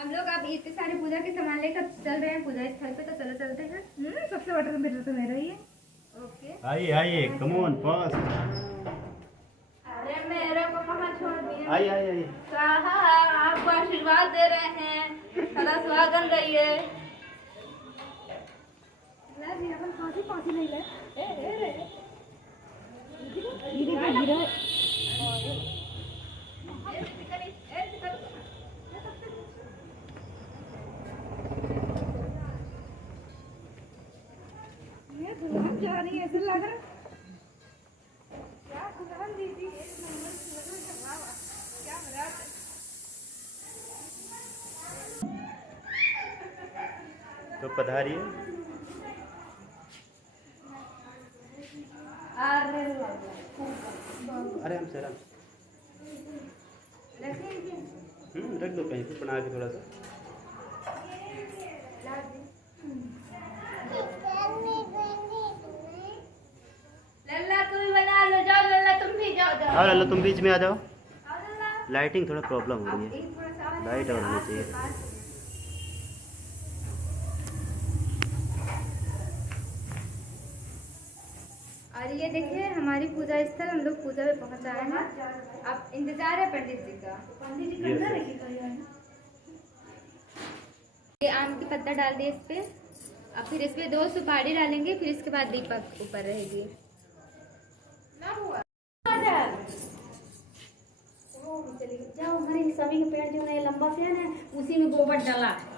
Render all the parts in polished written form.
हम लोग अब इतने सारे पूजा के सामान लेकर चल रहे हैं पूजा स्थल पे, तो चलो चलते हैं। सबसे बड़ा कंप्यूटर तो मेरा ही है। ओके आइए आइए, कम ऑन फास्ट। अरे मेरे को कहाँ छोड़ दिए? आइए आइए आइए। साहब आपको आशीर्वाद दे रहे हैं, सदा सुहागन रहिए। फांसी नहीं ले। दुल्हन जा रही है, ऐसा लग रहा है क्या दुल्हन दीदी क्या मजाक है। तो पधारिए। आराम से आराम से। रख दो कहीं पे बना के थोड़ा सा। लल्ला तुम भी बना लो, जाओ लल्ला तुम भी जाओ। हाँ लल्ला तुम बीच में आ जाओ। लल्ला लाइटिंग थोड़ा प्रॉब्लम हो रही है, लाइट और होनी चाहिए। और ये देखिए हमारी पूजा स्थल, हम लोग पूजा में पहुंच आए हैं। अब इंतजार है पंडित जी का। पंडित जी अंदर है क्या? ये आम की पत्ता डाल दिए इस पे, अब फिर इस पे 2 सुपारी डालेंगे, फिर इसके बाद दीपक ऊपर रहेगी। जाओ, हमारे सभी के पेड़ जो है लंबा पेड़ है, उसी में गोबर डाला है।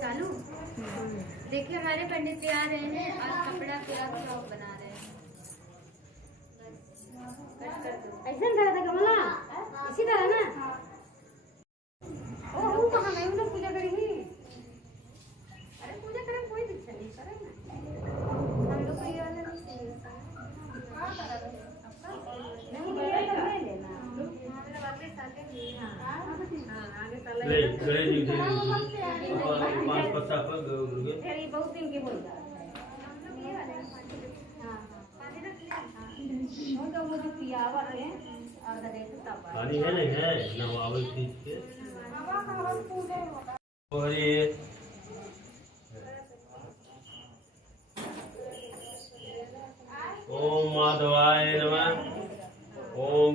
चालू देखिए हमारे पंडित जी आ रहे हैं और कपड़ा प्याज चौक बना रहे हैं। ऐसा नहीं था कमला, इसी तरह ना। ओ वो कहाँ गए? उन्हें पूजा करेंगी। अरे पूजा करें, कोई दिक्कत नहीं, करें ना। हम लोग को ये वाला नहीं चाहिए। नहीं गए तो ले लेना। फिर बहुत दिन के बोल रहा है। तो वो जो पियावर है और पानी है नहीं है ना आवल चीज के। हरि ओम माधवाय नमः, ओम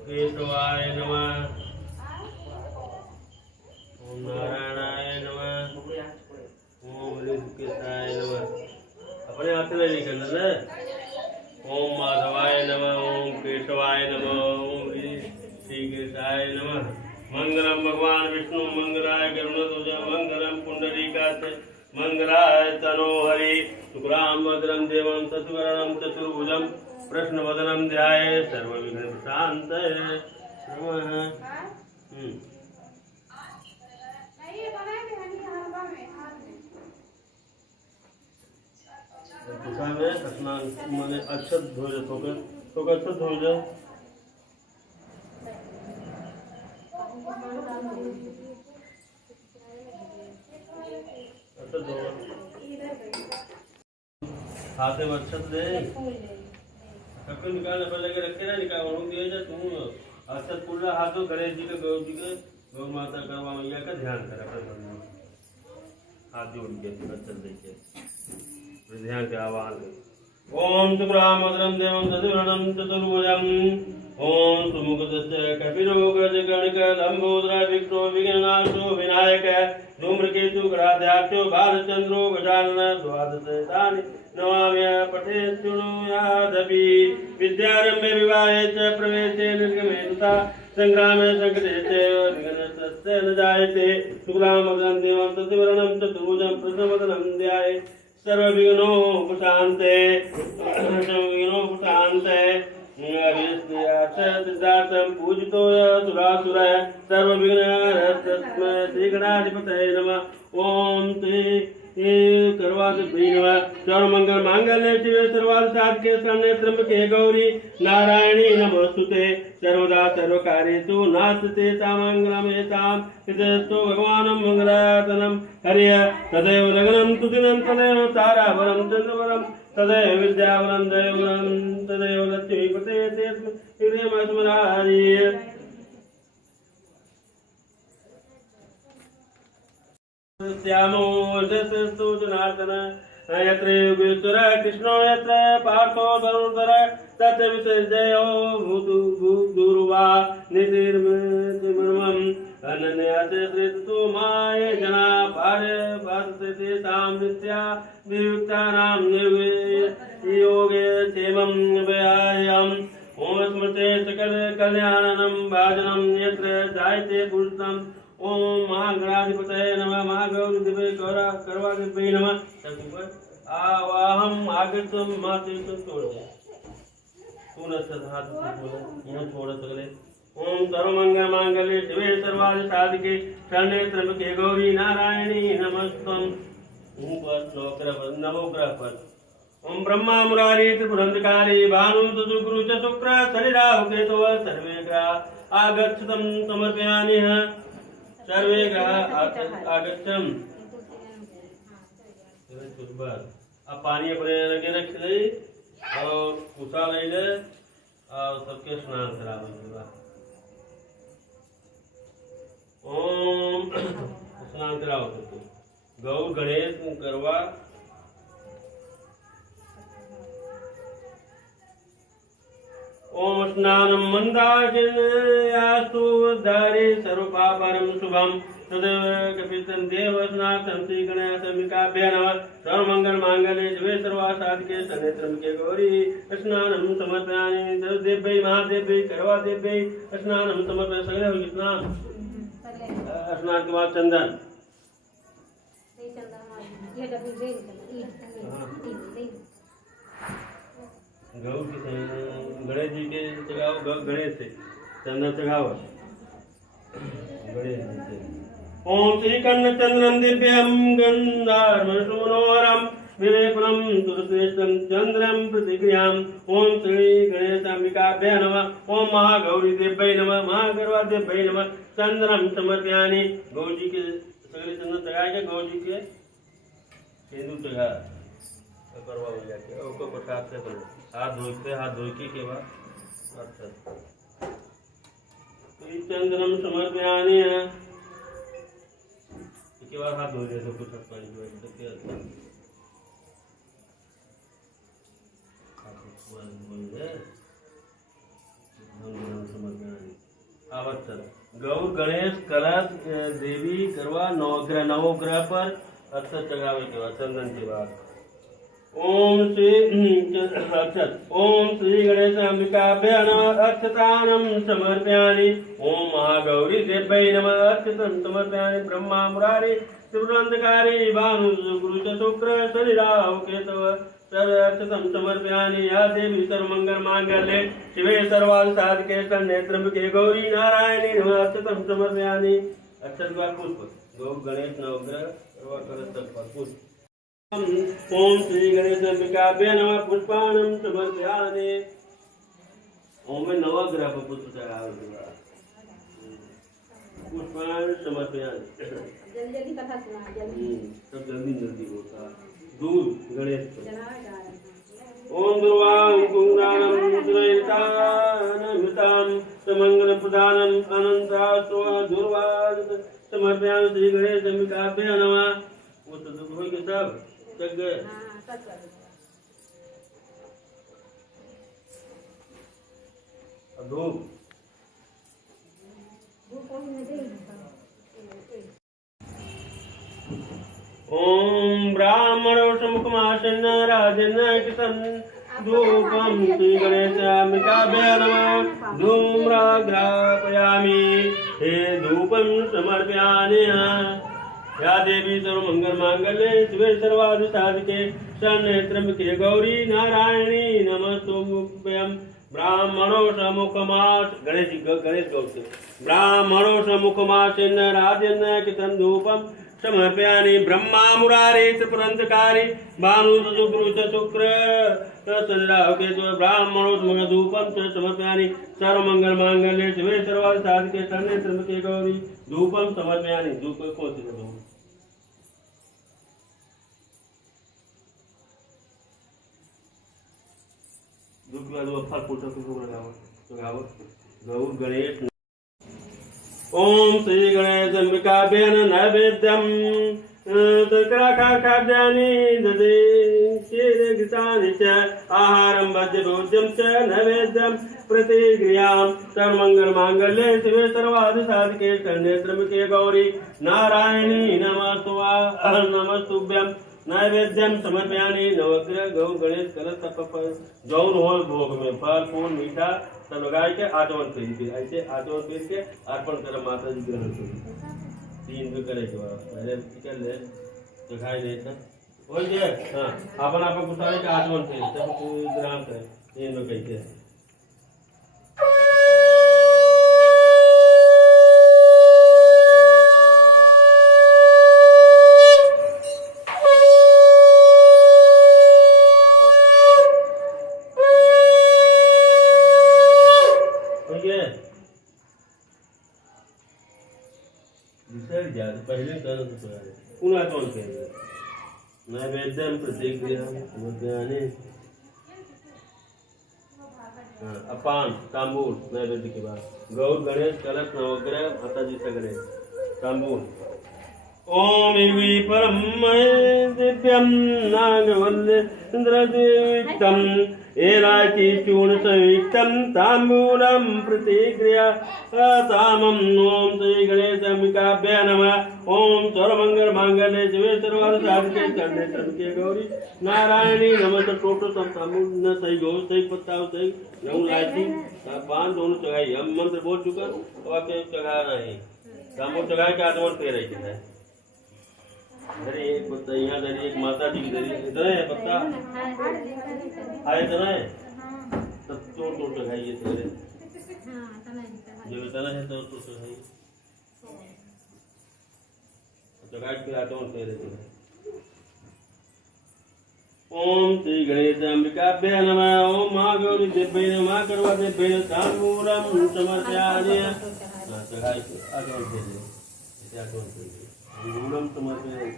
केशवाय नमः, ओम नारायणाय नमः, ओम ऋषिकेशाय नमः। अपने हाथ से नहीं करना ना। ओम माधवाय नमः, ओम केशवाय नमः, ओम ऋषिकेशाय नमः। मंगलम भगवान विष्णु मंगलाय गरुड़ध्वज मंगलम पुंडरीकाक्ष मंगलाय तनोहरि। शुक्लां भद्रं देवं शशिवर्णं चतुर्भुजं प्रश्नवदनं ध्याये सर्वविघ्नोपशान्तये नमः। में स्नान माने अक्षत धो जाओ, तो अक्षत धो जाओ। अक्षत धो हाथ में अक्षत दे कभी निकालने पर लगे रखे ना, निकाल दिए जा तुम अक्षत पूरा हाथों गणेश जी के, गौ जी के, गौ माता गौवा मैया का ध्यान करा कर हाथ जोड़ के अक्षत देके ध्यान के आवाहन। ओम शुक्रामद्रम देवं शशिवर्णं चतुर्भुजं, ओम सुमुखदस्य कपिलो गजगणक लंबोदर विष्णु विघ्ननाशो विनायक धूम्रकेतु गणाध्याक्षो भालचंद्रो गजानन द्वादशैतानि नमामि। पठे शृणुयादपि विद्यारंभे विवाहे च प्रवेशे निर्गमे तथा संग्रामे संकटे च विघ्नस्तस्य न जायते। शुक्लामद्रं देवं शशिवर्णं चतुर्भुजं प्रसन्नवदनं ध्याये सर्वविघ्नोपशान्ते सिद्धार्थं पूजितो सुरासुर सर्वविघ्नहरस्तस्मै श्रीगणाधिपतये नमः। ओम श्री करवाद नमः। सर्वमंगल मांगल्ये शिवे सर्वार्थ साधके शरण्ये त्र्यंबके गौरी नारायणी नमोस्तुते। सर्वदा सर्वकार्येषु नास्ते सामंगलमेतां यतस्तु भगवानं मंगलायतनं हरिः। तदेव लग्नं तुदिनं तदेव तारावरं चन्द्रवरं तदेव विद्यावनं दैवनं तदेव लक्ष्मीपते हृदयमस्मरारि श्यामो जसस्तु जनार्दन यत्र योगेश्वर कृष्णो यत्र पार्थो धनुर्धर तत्र विसर्जयो भूतु भूर्वा नितिर्मर्मम् अनन्यासे श्रेष्ठो माय जना पार्य भासते तेषां नित्या वियुक्तानां योगे क्षेमं व्यायाम ओम स्मृते सकल कल्याणं भाजनं यत्र जायते पुरुषं ओम महागणाधिपतये नमः महागौरीदेवे करवादेवे नमः। आवाहम आगतम मातृत्व छोड़ो हाथ छोड़ सकले। ओम सर्वमंगल मांगल्ये शिवे सर्वार्थ साधिके शरण्ये त्र्यंबके गौरी नारायणी नमस्तम। नवग्रह पर ओम ब्रह्मा मुरारी त्रिपुरंधकारी भानु सुगुरु च शुक्र शनि राहु केतु सर्वे ग्रह आगच्छतं समर्पयामि। सर्वे ग्रह आगच्छम। अब पानी अपने लगे रख ले और उठा ले और सबके स्नान करा देगा। ओम स्नान कराओ सबको। गौ गणेश करवा ओम स्नानं मंदाकिन्यास्तु उद्धारे सर्वपापहरं शुभं तदेव कपितं देवस्नातं श्रीगणेशमिकाभ्य नमः। सर्वमंगल मांगल्ये शिवे सर्वासाधिके शरण्ये त्र्यंबके गौरी स्नानं समर्पयामि। देव्यै महादेव्यै करवादेव्यै स्नानं समर्पयामि। सगळे हो स्नान स्नान के बाद चंदन गौ की गणेश जी के चढ़ाओ। गणेश से चंदन चढ़ाओ गणेश जी से। ओम श्री कर्ण चंद्रम दिव्यम गंधारमणोहरम विलेपनम सुरश्रेष्ठम चंद्रम प्रतिक्रियाम। ओम श्री गणेशाम्बिकाभ्य नमः। ओम महागौरी देव्यै नमः महागर्वादेव्यै नमः। चंद्रम समर्पयामि। गौ जी के सगले चंदन चढ़ाएगा। गौ जी के सिंदूर चढ़ा करवा हो जाके उसको प्रसाद से करो। हाथ धोके के बाद अच्छा चंदनम समर्पयामि। इसके बाद हाथ धो दे तो कुछ पानी गौर गणेश कलश देवी करवा नवग्रह पर अक्षत चढ़ावे के बाद चंदन के बाद ओम श्री गणेशाम्बिकाभ्य नमः। अक्षतानं समर्पयामि। ओम महागौरी देव्यै नमः। अक्षतं समर्पयामि। ब्रह्मा मुरारी त्रिपुरांधकारी भानु गुरु च शुक्र शनि राहु केतु सर्वक्षतं समर्पयामि। या देवी सर्वमंगल मांगल्ये शिवे सर्वार्थ साधिके शरण्ये त्र्यंबके गौरी नारायणी नमः। अक्षतं समर्पयामि। अक्षत का पुष्प गौ गणेश नवग्रह पुष्प। ओम श्री गणेशाम्बिकाभ्य नमः। पुष्पाणं समर्पयामि। ओम में नवग्रह पर पुष्प चढ़ावे पुष्पाणं समर्पयामि। जल्दी कथा सुना जल्दी सब जल्दी होता। दूध गणेश ओम दुर्वां कुंगाणं दुरैतानमितां समंगल प्रदानं अनंतास्व दुर्वां समर्पयामि। श्री गणेशाम्बिकाभ्य नमः। वो तो दुख हो के सब जग गए। धूप ओम ब्राह्मणो सम्मुखमासन्न राजन्न कृतं धूपं श्री गणेशाम्बिकाभ्य नमः। धूम्राग्रापयामि। हे धूपं समर्पयामि। या देवी सर्वमंगल मांगल्ये शिवे सर्वार्थ साधिके शरण्ये त्र्यंबके गौरी नारायणी नमस्तुभ्यं। ब्राह्मणो सम्मुखमास गणेश गौसे ब्राह्मणो सम्मुखमासेन राजेन कृतं धूपं समर्पयामि। ब्रह्मा मुरारी त्रिपुरांधकारी भानु सुगुरु च शुक्र शनि राहु केतु ब्राह्मणो धूपं च समर्पयामि। सर्वमंगल मांगल्ये शिवे सर्वार्थ साधिके शरण्ये त्र्यंबके गौरी धूपं समर्पयामि। धूप कौन सी धूप दूध का दो फल फूल सब भोग लगाओ गौर गणेश। ओम श्री गणेश अंबिकाभ्यां नैवेद्यं तर्कराखाद्यानि ददे क्षीरघृतानि च आहारं भोज्यं च नैवेद्यं प्रतिगृह्यां सर्वमङ्गलमाङ्गल्ये शिवे सर्वार्थसाधिके शरण्ये त्र्यम्बके गौरी नारायणी नमस्तुभ्यं। नैवेद्यम समर्पयामि नवग्रह गौ गणेश कलश पर जौन हो भोग में फल फूल मीठा सब लगा के आचमन करिए। ऐसे आचमन करके अर्पण कर माता जी ग्रहण करिए। 3 को करे के बाद पहले कर ले दिखाई देता हो जे। हां अपन आपन गुसारे के आचमन करिए तब ग्रहण करे 3 में कहते हैं। पहले पुनः कौन कहेंगे नैवेद्यम प्रतिक्रिया अपान तांबूल नैवेद्य के बाद गौर गणेश कलश नवग्रह माता जी का गणेश तांबूल। ओम इवी परम दिव्यम नागवल्लेन्द्रदीप्तम एलाची चूर्ण संयुक्तम तांबूलम प्रतिक्रिया तामम। ओम श्री गणेश अंबिकाभ्यां नमः। ओम सर्वमंगल मांगल्ये शिवे सर्वार्थसाधिके शरण्ये त्र्यम्बके गौरी नारायणी नमस्ते। टोटो सब तांबूल न सही गो सही पत्ता सही गेहूं इलायची पान दोनों चढ़ाई। हम मंत्र बोल चुका और के चढ़ा रहे तांबूल चढ़ा के आचमन कर रही है। धरी एक पत्ता यहाँ धरी एक माता जी की धरी इधर है पत्ता आए इधर है तब तोड़ चढ़ाइए तेरे जो तना है तो चढ़ाइए चढ़ा के आचमन कर रही है। ओम श्री गणेश अंबिकाभ्यां नमः। ओम मां गौरी देव्यै नमः। करवा देव्यै तांबूलम समर्पयामि। चढ़ाई के आचमन कर रही है आचमन कर रही तांबूलम समर्पयामि।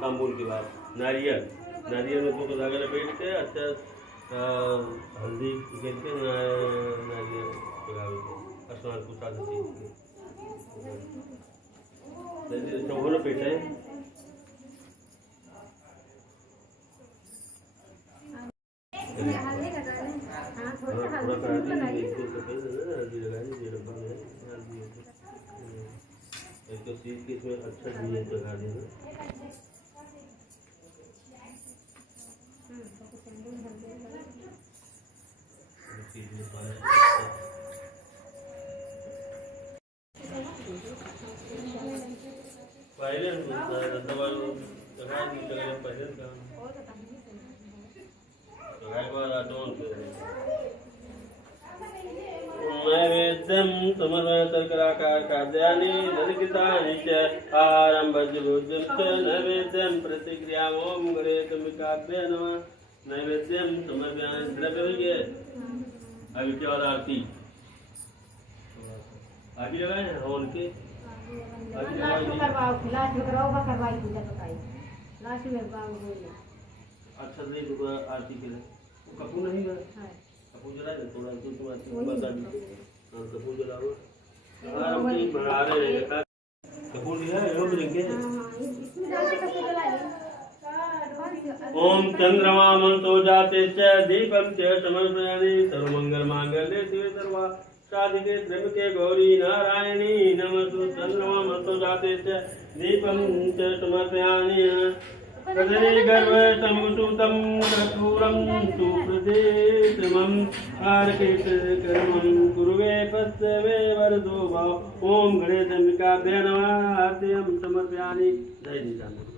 तांबूल के बाद नारियल नारियल में तो धागा लपेट के अच्छा हल्दी करके नारियल स्नान को साथ चौगुना पेट है। इसको सीख के इसमें अच्छा डिजाइन चढ़ा देना। पहले नैवेद्यं समर्पयामि दधिकृतानि च आहारं भोज्यं च नैवेद्यं प्रतिक्रिया। ओम गणेश अंबिकाभ्यां नमः। नैवेद्यं समर्पयामि द्रव्य हो गए। अभी क्या और आरती आरती लगाए हैं हवन के लास्ट में करवाओ करवाई पूजा बताई लास्ट में अच्छा नहीं आरती के लिए कपूर नहीं है कपूर जला दे थोड़ा तो बता दी कपूर जलाओ आरती बना रहे हैं कपूर दिया है लोग लेंगे। ओम चंद्रमा मंतो जाते च दीपम च समर्पयामि सर्वमंगल मांगल्ये शिवे सर्वार्थसाधिके त्र्यम्बके गौरी नारायणी नमस्तु। चंद्रमा मंतो जाते च दीपम च समर्पयामि कदली गर्भ समुसूतं कर्पूरं सुप्रदेशमं आर्केत कर्मं कुरुवे पश्चवे वरदो भाव। ओम गणेश अंबिकाभ्यां नमः। आरतीं समर्पयामि। जय नित्यानंद।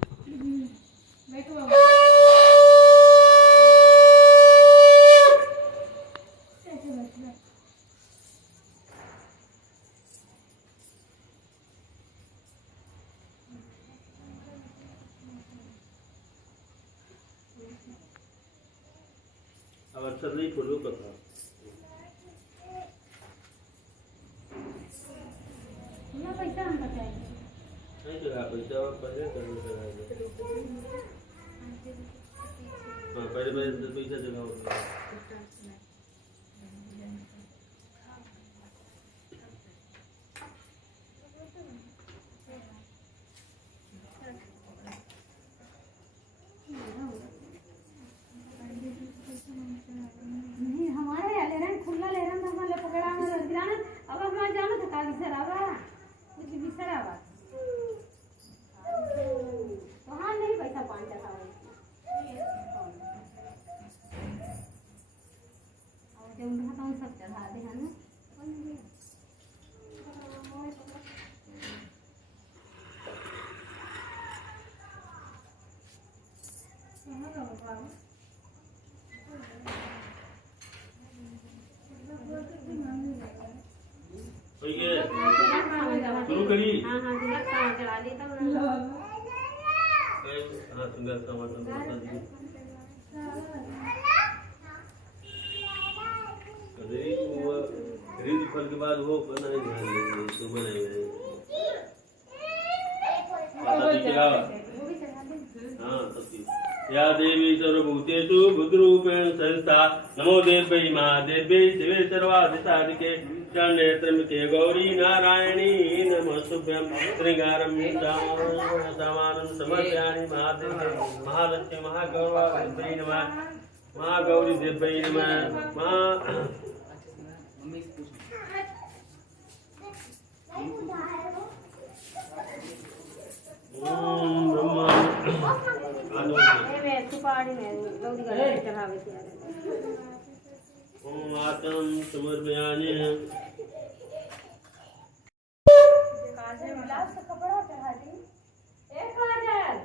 अब अच्छा नहीं खोलो कथा पैसा हम बताएंगे नहीं चला पैसा पहले करना चला हाँ पहले पहले पैसा जगाओ। नहीं हमारे यहाँ ले रहे हैं, खुला ले रहे हैं, तो हमारे पकड़ा हमारे गिराना। अब हमारे जानो तो कागज से आवा कुछ भी सर आवा तो हाँ नहीं पैसा 5 टका और जब उनका तो सब चढ़ा दे है ना। शुरू करी। हाँ हाँ चढ़ा देता हूँ। हाँ सुंदर फल के बाद वो बनाए जाएंगे तो बनाए हाँ या देवी सर्वभूतेषु बुद्धिरूपेण संस्था नमो देव्यै महादेव्यै शिवे सर्वाधिसाधिके नेत्रमिते गौरी नारायणी नमस्तुभ्यं श्रृंगारं सामानं समर्पयामि महादेव्यै महालक्ष्मी महागौरी नमः महागौरी देव्यै नमः ओम ब्रह्मा ओम आत्म समर्पयामि कपड़ा चढ़ा दी एक काजल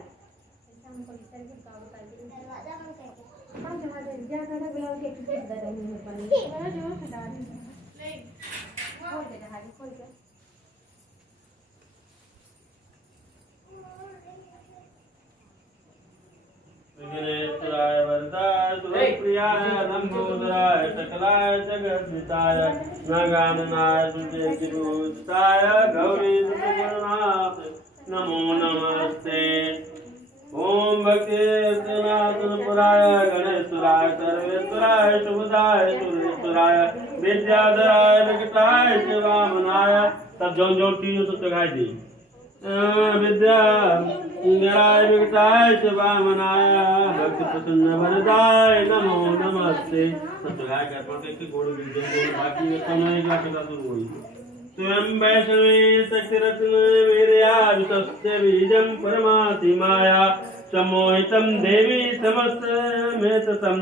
हमको सर की काम कर दी दरवाजा बंद करके हम जमा दे जा कर ब्लाउज एक पीस दे रही हूं पर मैं जो हटा दी नहीं खोल के चढ़ा दी खोल के विघ्नेश्वराय वरदाय सुरप्रियाय लंबोदराय सकलाय जगद्विताय नागाननाय सुजयतिभूषिताय गौरी सुरगुरुनाथ नमो नमस्ते। ओम भक्तिनाथपुराय गणेश्वराय सर्वेश्वराय शुभदाय सुरेश्वराय विद्याधराय विकटाय शिवामनाय। सब जौन जौन चीजों से चढ़ाई दी विद्या इंद्राय विकटाय शिवामनाय भक्त प्रसन्न वरदाय नमो नमस्ते। सब चढ़ाई कर पड़ते कि गोड़ विद्या बाकी में समय का कथा शुरू हुई। स्वयं वैष्णवे शक्तिरत्न वीर्यादितस्य बीजं परमाति माया सम्मोहितं देवी समस्तमेततं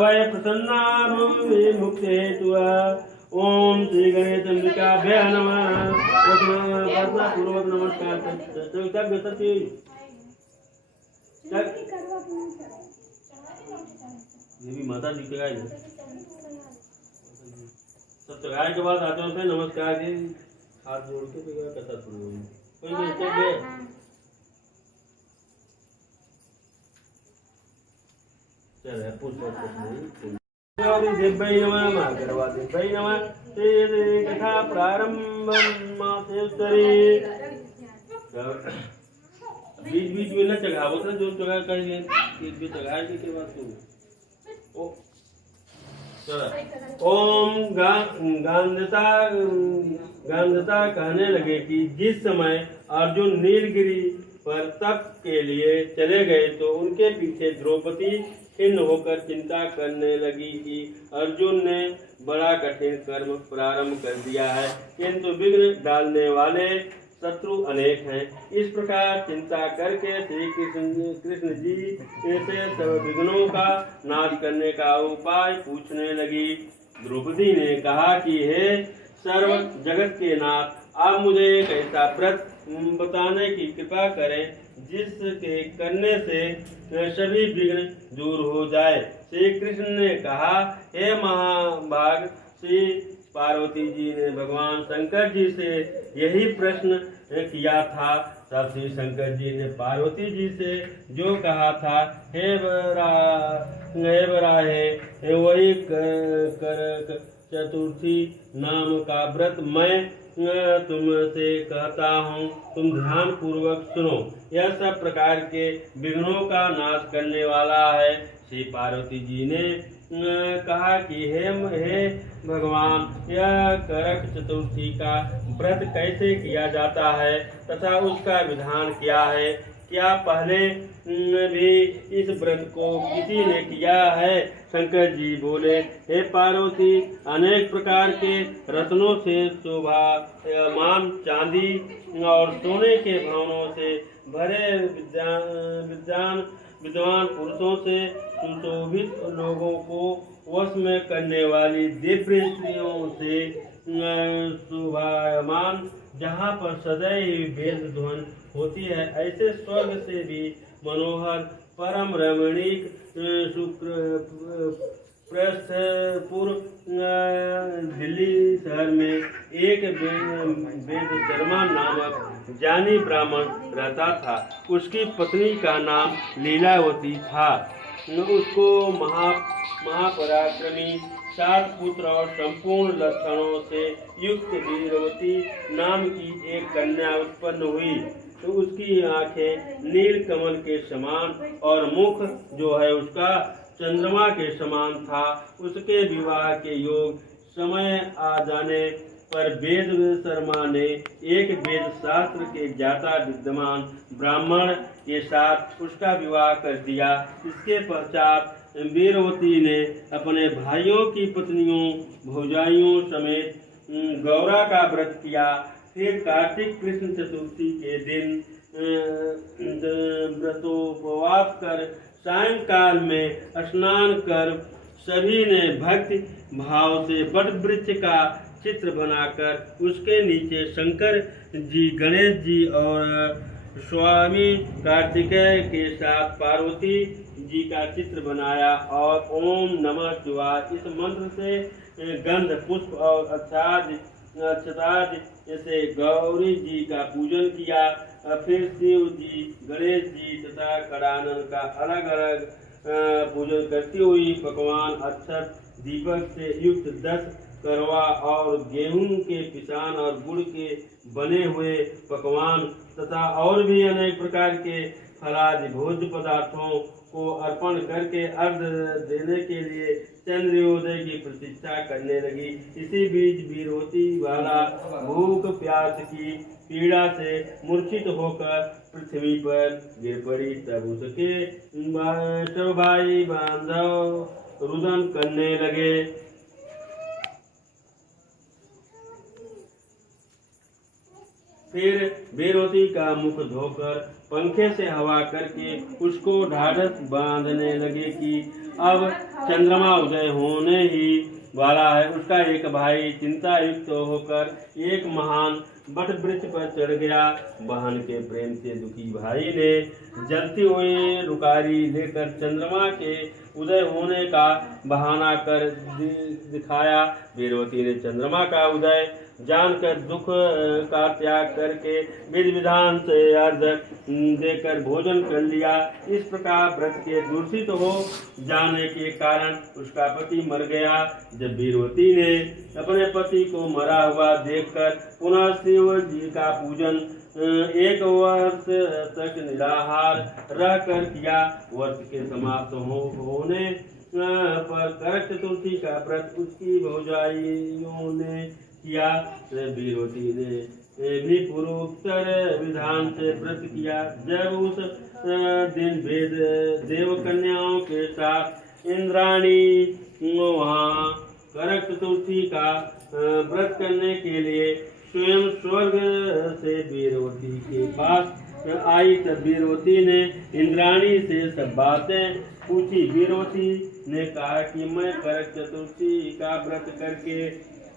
वै प्रसन्ना भूमि मुक्ते ओम श्री गणेश अंबिकाभ्य नमः। पूर्वक नमस्कार देवी माता जी के गाय सब चढ़ाए के बाद हाथों से नमस्कार जी हाथ जोड़ के कथा शुरू हुई। कोई चल पूछ देव्यै नमः महागर्वा देव्यै नमः। ते कथा प्रारंभं मासेश्वरी बीच बीच में न चढ़ावो तो जो चढ़ा कर लिए बीच बीच चढ़ाए के बाद तो ओम गांधता कहने लगे कि जिस समय अर्जुन नीलगिरी पर तप के लिए चले गए तो उनके पीछे द्रौपदी खिन्न होकर चिंता करने लगी कि अर्जुन ने बड़ा कठिन कर्म प्रारंभ कर दिया है, किंतु विघ्न डालने वाले शत्रु अनेक हैं। इस प्रकार चिंता करके श्री कृष्ण जी से सब विघ्नों का नाश करने का उपाय पूछने लगी। द्रौपदी ने कहा कि हे सर्व जगत के नाथ, आप मुझे एक ऐसा व्रत बताने की कृपा करें जिसके करने से सभी विघ्न दूर हो जाए। श्री कृष्ण ने कहा, हे महाभाग, श्री पार्वती जी ने भगवान शंकर जी से यही प्रश्न किया था। तब श्री शंकर जी ने पार्वती जी से जो कहा था, हे वराहे वही कर चतुर्थी नाम का व्रत मैं तुमसे कहता हूँ, तुम ध्यान पूर्वक सुनो। यह सब प्रकार के विघ्नों का नाश करने वाला है। श्री पार्वती जी ने कहा कि हे भगवान, यह करक चतुर्थी का व्रत कैसे किया जाता है तथा उसका विधान क्या है? क्या पहले भी इस व्रत को किसी ने किया है? शंकर जी बोले, हे पार्वती, अनेक प्रकार के रत्नों से शोभायमान चांदी और सोने के भवनों से भरे विद्वान पुरुषों से सुशोभित लोगों को वश में करने वाली दिव्य स्त्रियों से शोभायमान, जहाँ पर सदैव वेद ध्वन होती है, ऐसे स्वर्ग से भी मनोहर परम रमणीक प्रस्थपुर दिल्ली शहर में एक वेद शर्मा नामक ज्ञानी ब्राह्मण रहता था। उसकी पत्नी का नाम लीलावती था। उसको महापराक्रमी 7 पुत्र और संपूर्ण लक्षणों से युक्त वीरवती नाम की एक कन्या उत्पन्न हुई। तो उसकी आंखें नील कमल के समान और मुख जो है उसका चंद्रमा के समान था। उसके विवाह के योग समय आ जाने पर वेद शर्मा ने एक वेद शास्त्र के ज्ञाता विद्वान ब्राह्मण के साथ उसका विवाह कर दिया। इसके पश्चात वीरवती ने अपने भाइयों की पत्नियों भौजाइयों समेत गौरा का व्रत किया। फिर कार्तिक कृष्ण चतुर्थी के दिन व्रतोपवास कर सायंकाल में स्नान कर सभी ने भक्ति भाव से वट वृक्ष का चित्र बनाकर उसके नीचे शंकर जी, गणेश जी और स्वामी कार्तिकेय के साथ पार्वती जी का चित्र बनाया और ओम नमः शिवाय इस मंत्र से गंध पुष्प और अक्षताज जैसे गौरी जी का पूजन किया। फिर शिव जी, गणेश जी तथा कड़ानन का अलग अलग पूजन करती हुई पकवान अक्षत दीपक से युक्त 10 करवा और गेहूं के पिसान और गुड़ के बने हुए पकवान तथा और भी अनेक प्रकार के फलादि भोज्य पदार्थों को अर्पण करके अर्घ देने के लिए चंद्रोदय की प्रतीक्षा करने लगी। इसी बीच वीरवती वाला भूख प्यास की पीड़ा से मूर्छित होकर पृथ्वी पर गिर पड़ी। तब उसके सब भाई बांधव रुदन करने लगे। फिर वीरवती का मुख धोकर पंखे से हवा करके उसको ढाढ़स बांधने लगे कि अब चंद्रमा उदय होने ही वाला है। उसका एक भाई चिंता युक्त होकर एक महान बट वृक्ष पर चढ़ गया। बहन के प्रेम से दुखी भाई ने जलती हुई रुकारी लेकर चंद्रमा के उदय होने का बहाना कर दिखाया। वीरवती ने चंद्रमा का उदय जानकर दुख का त्याग करके विधि विधान से अर्घ देकर भोजन कर लिया। इस प्रकार व्रत के दूषित हो जाने के कारण उसका पति मर गया। जब वीरवती ने अपने पति को मरा हुआ देखकर पुनः शिव जी का पूजन 1 वर्ष तक निराहार रहकर किया। वर्ष के समाप्त होने पर करक चतुर्थी का व्रत उसकी भौजाइयों ने किया। वीरवती ने भी पूर्वोत्तर विधान से व्रत किया। जब उस दिन वेद देव कन्याओं के साथ इंद्राणी वहाँ करक चतुर्थी का व्रत करने के लिए स्वयं स्वर्ग से वीरवती के पास आई। तब वीरवती ने इंद्राणी से सब बातें पूछी। वीरवती ने कहा कि मैं करक चतुर्थी का व्रत करके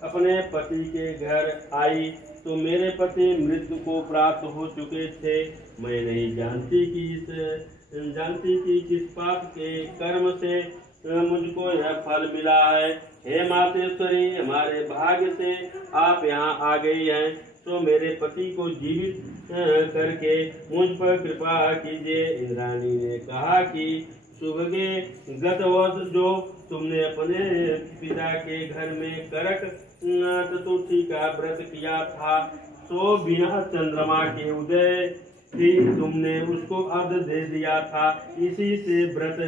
अपने पति के घर आई तो मेरे पति मृत्यु को प्राप्त हो चुके थे। मैं नहीं जानती कि किस पाप के कर्म से मुझको यह फल मिला है। हे मातेश्वरी, हमारे भाग्य से आप यहाँ आ गई हैं, तो मेरे पति को जीवित करके मुझ पर कृपा कीजिए। इंद्राणी ने कहा कि सुबह गत वर्ष जो तुमने अपने पिता के घर में करक चतुर्थी का व्रत किया था, तो बिना चंद्रमा के उदय ही तुमने उसको अर्घ दे दिया था। इसी से व्रत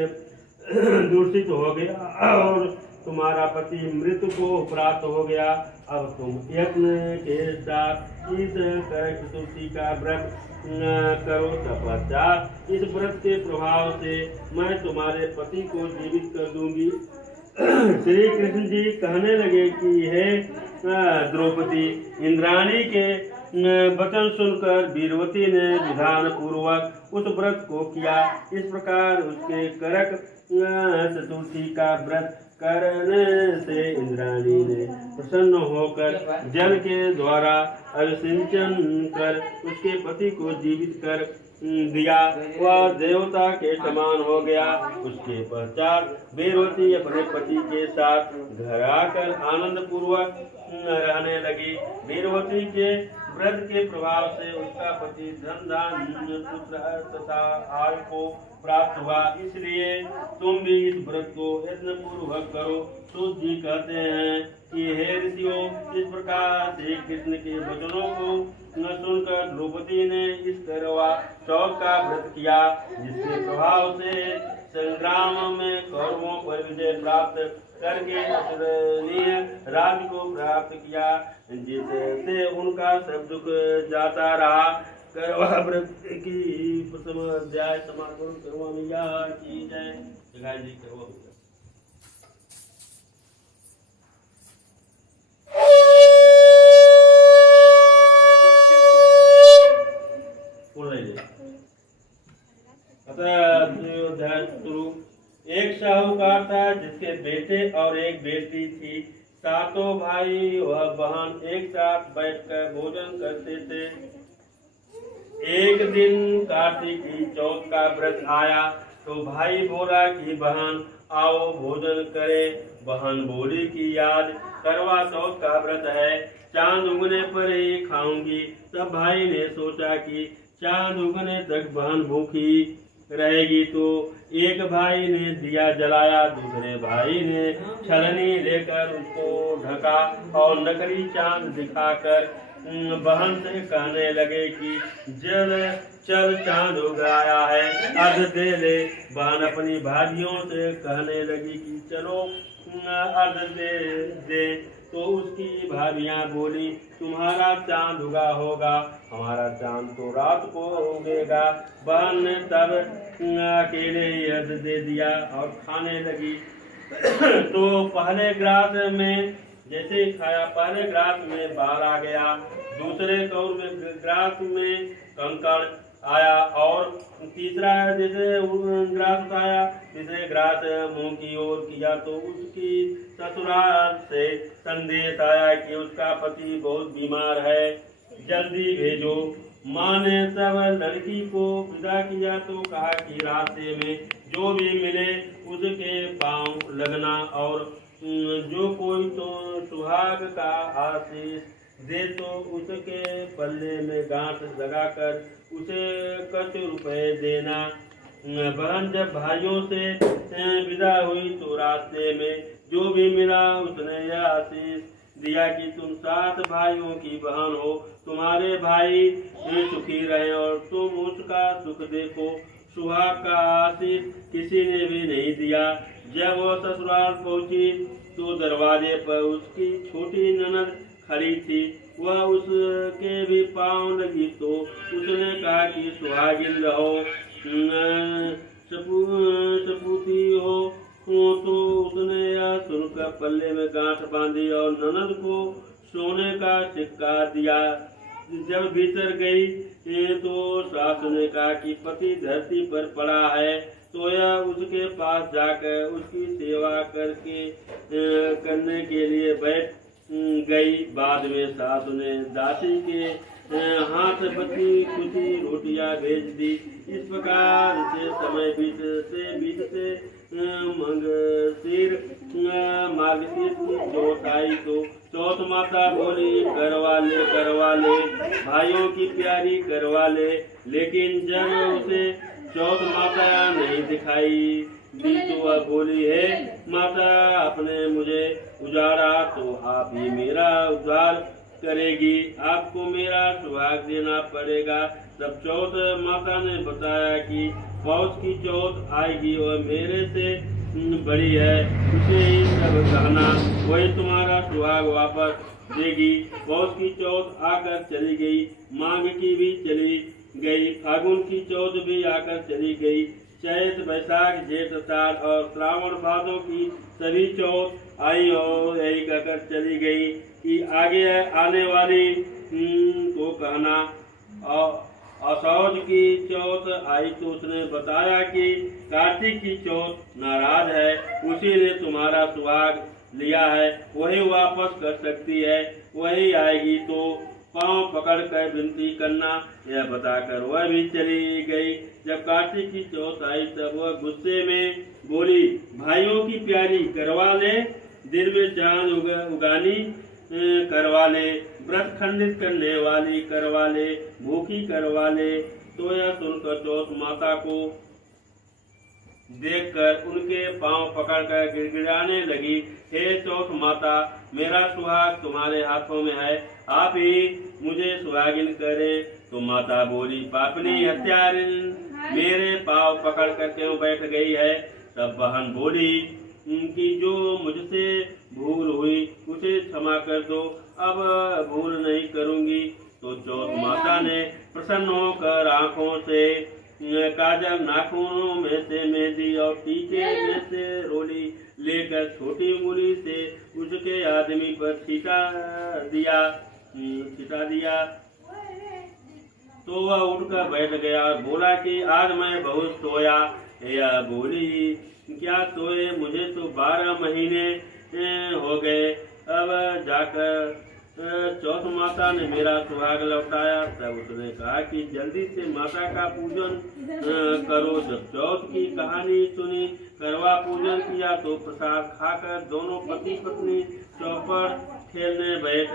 दूषित हो गया और तुम्हारा पति मृत्यु को प्राप्त हो गया। अब तुम यत्न के साथ इस करक चतुर्थी का व्रत करो। तपश्चात इस व्रत के प्रभाव से मैं तुम्हारे पति को जीवित कर दूंगी। श्री कृष्ण जी कहने लगे कि हे द्रौपदी, इंद्राणी के वचन सुनकर वीरवती ने विधान पूर्वक उस व्रत को किया। इस प्रकार उसके करक चतुर्थी का व्रत करने से इंद्राणी ने प्रसन्न होकर जल के द्वारा अभिषेचन कर उसके पति को जीवित कर दिया। वह देवता के समान हो गया। उसके पश्चात वीरवती अपने पति के साथ घर आकर आनंद पूर्वक रहने लगी। वीरवती के व्रत के प्रभाव से उसका पति धन धान्य पुत्र तथा आय को प्राप्त हुआ। इसलिए तुम भी इस व्रत को यत्न पूर्वक करो। सूत जी कहते हैं कि हे ऋषियों, इस प्रकार श्री कृष्ण के वचनों को सुनकर द्रौपदी ने इस करवा चौथ का व्रत किया, जिसके प्रभाव से संग्राम में कौरवों पर विजय प्राप्त करके असुरनीय राज्य को प्राप्त किया, जिससे उनका सब दुख जाता रहा। करवा व्रत की प्रथम अध्याय समापन। करवा मैया की जय। जगाई जी करवा मैया। एक साहूकार था जिसके बेटे और एक बेटी थी। सातों भाई व बहन एक साथ बैठकर भोजन करते थे। एक दिन कार्तिक की चौथ का व्रत आया तो भाई बोला कि बहन आओ भोजन करें। बहन बोली कि आज करवा चौथ का व्रत है, चांद उगने पर ही खाऊंगी। तब भाई ने सोचा कि चांद उगने तक बहन भूखी रहेगी, तो एक भाई ने दिया जलाया, दूसरे भाई ने छलनी लेकर उसको ढका और नकली चांद दिखाकर बहन से कहने लगे कि चल चांद उग आया है, अर्घ दे ले। बहन अपनी भाइयों से कहने लगी कि चलो अर्घ दे। तो उसकी भाभियां बोली, तुम्हारा चांद उगा होगा, हमारा चांद तो रात को उगेगा। बहन ने तब अकेले ही अर्घ दे दिया और खाने लगी। तो पहले ग्रास में जैसे ही खाया, पहले ग्रास में बाल आ गया, दूसरे कौर में ग्रास में कंकड़ आया और तीसरा जैसे ग्रास आया, तीसरे ग्रास मुंह की ओर किया तो उसकी ससुराल से संदेश आया कि उसका पति बहुत बीमार है, जल्दी भेजो। माँ ने तब लड़की को विदा किया तो कहा कि रास्ते में जो भी मिले उसके पांव लगना और जो कोई तो सुहाग का आशीष दे तो उसके पल्ले में गांठ लगाकर उसे कुछ रुपए देना। बहन जब भाइयों से विदा हुई तो रास्ते में जो भी मिला उसने यह आशीष दिया कि तुम 7 भाइयों की बहन हो, तुम्हारे भाई सुखी रहे और तुम उसका सुख देखो। सुहाग का आशीष किसी ने भी नहीं दिया। जब वह ससुराल पहुंची तो दरवाजे पर उसकी छोटी ननद खड़ी थी। वह उसके भी पांव लगी तो उसने कहा कि सुहागिन रहो, सपूती हो। तो उसने यह सुनकर पल्ले में गांठ बांधी और ननद को सोने का सिक्का दिया। जब भीतर गई तो सास ने कहा कि पति धरती पर पड़ा है, तो यह उसके पास जाकर उसकी सेवा करने के लिए बैठ गई। बाद में सास ने दासी के हाथ बची खुशी रोटियां भेज दी। इस प्रकार से समय बीतते मार्गशीर की चौथ आई तो चौथ माता बोली करवा ले भाइयों की प्यारी करवा ले। लेकिन जब उसे चौथ माता नहीं दिखाई तो वह बोली है माता आपने मुझे उजाड़ा तो आप ही मेरा उद्धार करेगी, आपको मेरा सुहाग देना पड़ेगा। तब चौथ माता ने बताया कि पौष की चौथ आएगी और मेरे से बड़ी है, उसे ही सब कहना, वही तुम्हारा सुहाग वापस देगी। पौष की चौथ आकर चली गई, माघ की भी चली गई, फागुन की चौथ भी आकर चली गई, चैत बैसाख जेठ आषाढ़ और श्रावण भादों की सभी चौथ आई और यही कहकर चली गई कि आगे आने वाली को कहना। और असौज की चौथ आई तो उसने बताया कि कार्तिक की चौथ नाराज है, उसी ने तुम्हारा सुहाग लिया है, वही वापस कर सकती है, वही आएगी तो पांव पकड़ कर विनती करना, यह बताकर वह भी चली गई। जब कार्तिक की चौथ आई तब वह गुस्से में बोली, भाइयों की प्यारी करवा ले, दिन में चांद उगानी करवा ले, व्रत खंडित करने वाली करवा ले, भूखी करवा ले। तो यह सुनकर चौथ माता को देखकर उनके पांव पकड़कर गिड़गिड़ाने लगी, हे चौथ माता, मेरा सुहाग तुम्हारे हाथों में है, आप ही मुझे सुहागिन करें। तो माता बोली, पापनी हत्यारिन, मेरे पांव पकड़कर क्यों बैठ गई है? तब बहन बोली कि जो मुझसे भूल हुई उसे क्षमा कर दो, अब भूल नहीं करूंगी। तो चौथ माता ने प्रसन्न होकर आंखों से काजल, नाखूनों में से मेहंदी और टीके में से रोली लेकर छोटी उंगली से उसके आदमी पर छिटा दिया। तो वह उठकर बैठ गया और बोला कि आज मैं बहुत सोया। यह बोली, क्या सोए, मुझे तो 12 महीने हो गए, अब जाकर चौथ माता ने मेरा सुहाग लौटाया। तब उसने कहा कि जल्दी से माता का पूजन करो। जब चौथ की कहानी सुनी, करवा पूजन किया तो प्रसाद खाकर दोनों पति पत्नी चौपड़ खेलने बैठ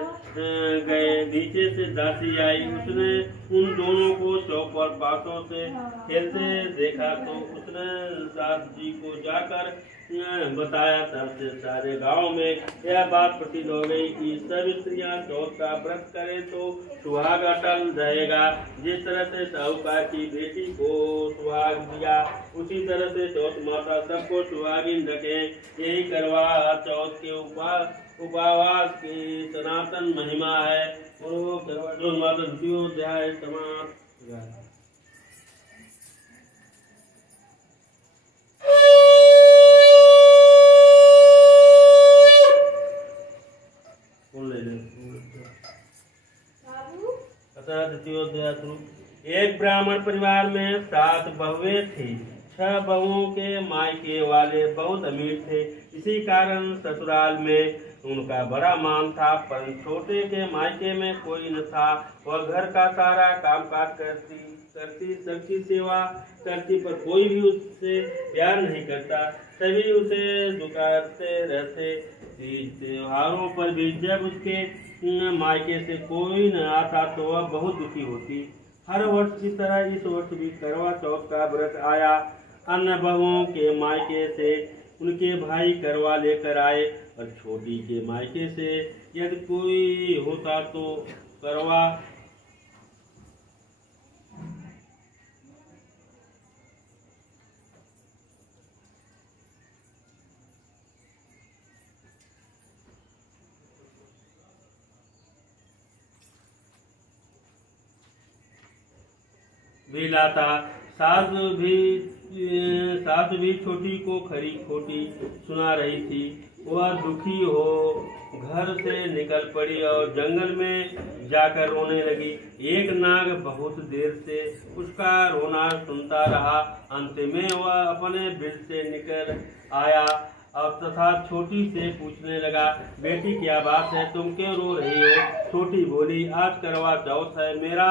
गए। नीचे से दासी आई, उसने उन दोनों को चौपड़ बातों से खेलते देखा तो उसने सास जी को जाकर बताया। तब से सारे गांव में यह बात प्रसिद्ध हो गई कि सब स्त्रियां चौथ का व्रत करें तो सुहाग अटल रहेगा। जिस तरह से साहूकार की बेटी को सुहाग दिया, उसी तरह से चौथ माता सबको सुहागिन रखें। यही करवा चौथ के उपवास की सनातन महिमा है। वो करवा चौथ माता द्वितीयोध्याय समाप्त। एक ब्राह्मण परिवार में 7 बहुएं थी। 6 बहुओं के मायके वाले बहुत अमीर थे, इसी कारण ससुराल में उनका बड़ा मान था। पर छोटे के मायके में कोई न था। वह घर का सारा कामकाज करती सबकी सेवा करती, पर कोई भी उससे प्यार नहीं करता। सभी उसे दुकारते रहते। त्योहारों पर भी जब उसके मायके से कोई न आता तो वह बहुत दुखी होती। हर वर्ष की तरह इस वर्ष भी करवा चौथ का व्रत आया। अन्य बहुओं के मायके से उनके भाई करवा लेकर आए और छोटी के मायके से यदि कोई होता तो करवा भी लाता। सास भी छोटी को खरी खोटी सुना रही थी। वह दुखी हो घर से निकल पड़ी और जंगल में जाकर रोने लगी। एक नाग बहुत देर से उसका रोना सुनता रहा। अंत में वह अपने बिल से निकल आया और तथा छोटी से पूछने लगा, बेटी क्या बात है, तुम क्यों रो रही हो? छोटी बोली, आज करवा चौथ है, मेरा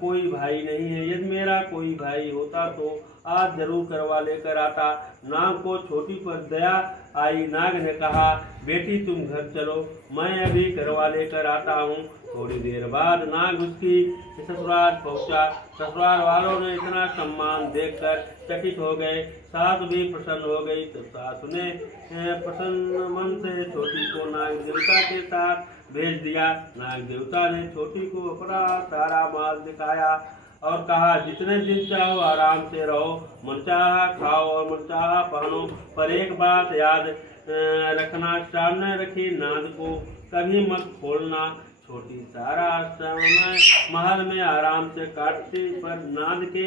कोई भाई नहीं है। यदि मेरा कोई भाई होता तो आज जरूर करवा लेकर आता। नाग को छोटी पर दया आई। नाग ने कहा, बेटी तुम घर चलो, मैं अभी करवा लेकर आता हूँ। थोड़ी देर बाद नाग उसकी ससुराल पहुँचा। ससुराल वालों ने इतना सम्मान देखकर चकित हो गए। सास भी प्रसन्न हो गई। तो सास ने प्रसन्न मन से छोटी को नाग देवता के साथ भेज दिया। नाग देवता ने छोटी को अपना सारा माल दिखाया और कहा, जितने दिन चाहो आराम से रहो, मनचाहा खाओ और मनचाहा पहनो, पर एक बात याद रखना, सामने रखी नाद को कभी मत खोलना। छोटी सारा समय महल में आराम से काटती, पर नाद के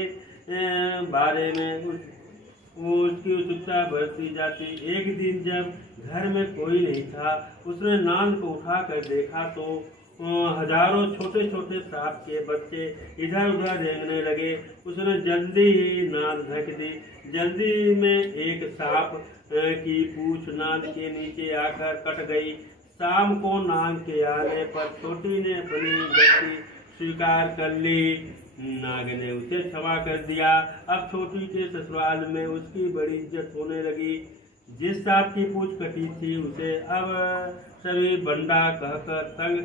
बारे में उसकी उत्सुकता बढ़ती जाती। एक दिन जब घर में कोई नहीं था, उसने नाद को उठा कर देखा तो हजारों छोटे छोटे सांप के बच्चे इधर उधर रेंगने लगे। उसने जल्दी ही नाद ढक दी। जल्दी में एक सांप की पूंछ नाद के नीचे आकर कट गई। शाम को नाग के आने पर छोटी ने अपनी गलती स्वीकार कर ली। नाग ने उसे क्षमा कर दिया। अब छोटी के ससुराल में उसकी बड़ी इज्जत होने लगी। जिस सांप की पूंछ कटी थी उसे अब सभी बंडा कहकर तंग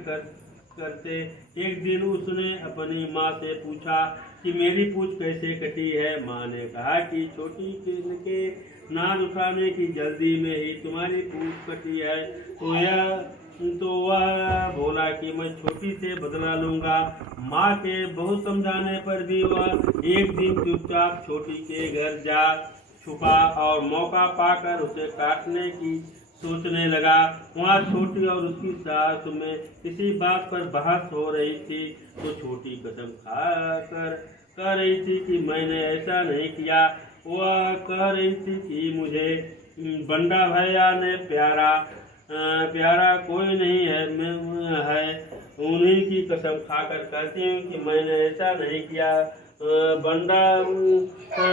करते। एक दिन उसने अपनी माँ से पूछा कि मेरी पूंछ कैसे कटी है। माँ ने कहा कि छोटी के नाद उठाने की जल्दी में ही तुम्हारी पूंछ कटी है। तो वह बोला कि मैं छोटी से बदला लूंगा। माँ के बहुत समझाने पर भी वह एक दिन चुपचाप छोटी के घर जा छुपा और मौका पाकर उसे काटने की सोचने लगा। वहाँ छोटी और उसकी सास में किसी बात पर बहस हो रही थी। तो छोटी कसम खाकर कह रही थी कि मैंने ऐसा नहीं किया। वह कह रही थी कि मुझे बंडा भैया ने प्यारा कोई नहीं है उन्हीं की कसम खाकर कहती हूँ कि मैंने ऐसा नहीं किया। बंडा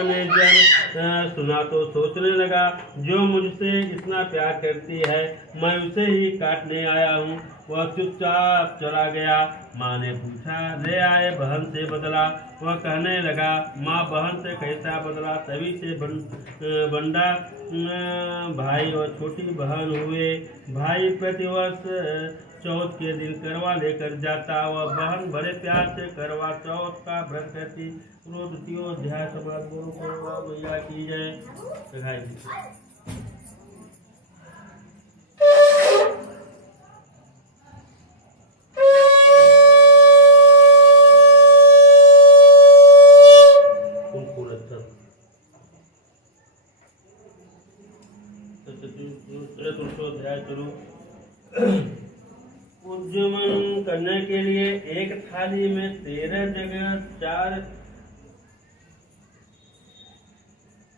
ने जब सुना तो सोचने लगा, जो मुझसे इतना प्यार करती है मैं उसे ही काटने आया हूँ। वह चुपचाप चला गया। माँ ने पूछा, ले आए बहन से बदला? वह कहने लगा, माँ बहन से कैसा बदला? तभी से बंडा भाई और छोटी बहन हुए। भाई प्रतिवर्ष चौथ के दिन करवा लेकर जाता। वह बहन बड़े प्यार से करवा चौथ का व्रत करती। द्वितीय अध्याय समाज गुरु भैया की जय। अध्याय शुरू। उद्यमन करने के लिए एक थाली में 13 जगह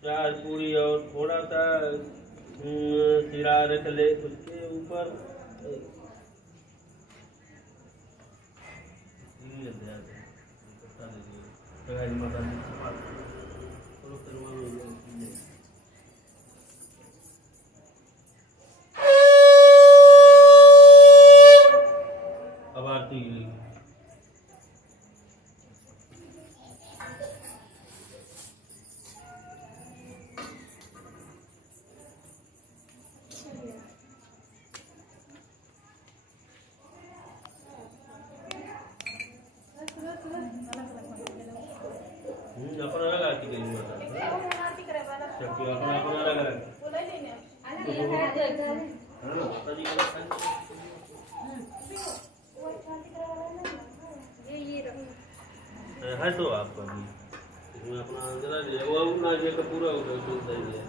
चार पूरी और थोड़ा सा सिरा रख ले। उसके ऊपर अब आरती अपना अलग आरती करेंगे अपना अलग है तो आपका भी इसमें अपना जरा वो ना ये का पूरा हो गया सही है।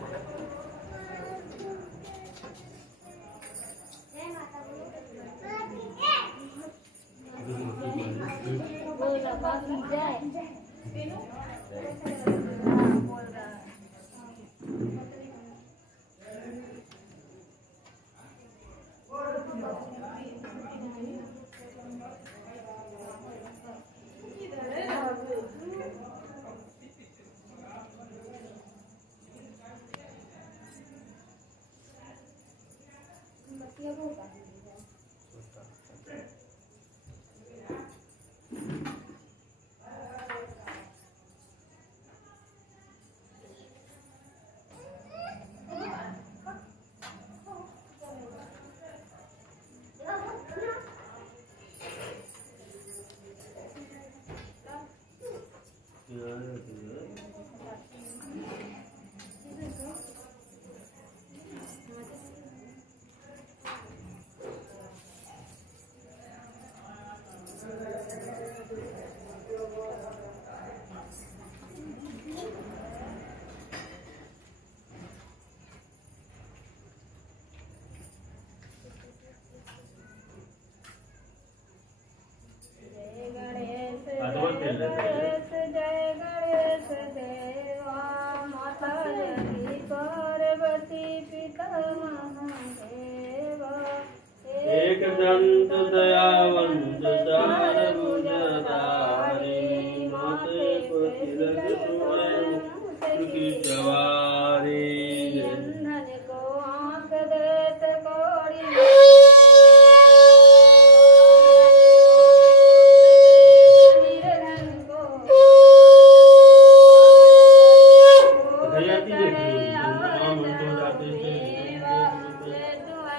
संत दयावंत सारभुजधारी माते को तिलक तोरण की सवारी धन को आंख देत कोड़ी निर्धन को हयाती देखी नाम तो जाते से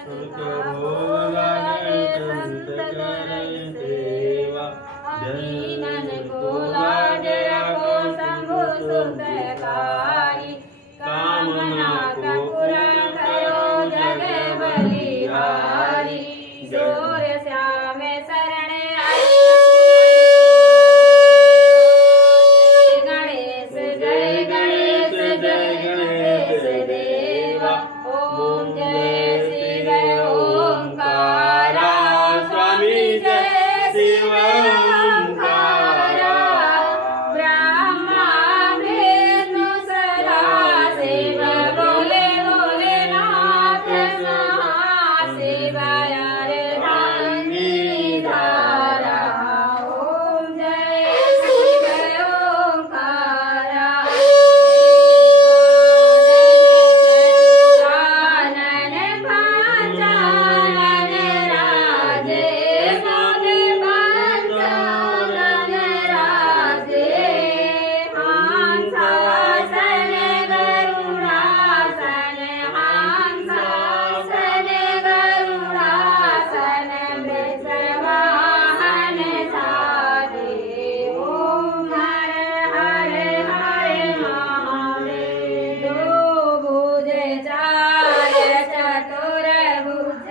सबके भोग लागे संत करे सेवा दीनन को लागे को शंभु सुखकारी कामना का पूरा करो जग बलिहारी जोर श्याम शरण आई गणेश जय गणेश जय गणेश देवा ओम जय शिव ओंकारा स्वामी जय शिव ओंकारा ब्रह्मा विष्णु सदा शिव बोले बोले नाथ महाशिव अर्धांगी धारा ओम जय शिव ओंकारा कानन पांचानन राजे मोदे पांचानन राजे हंसासन गरुड़ासन हंसासन गरुड़ासन वृषवाहन साजे ओम हर हर हर महादेव दो भुज चार चतुर भुज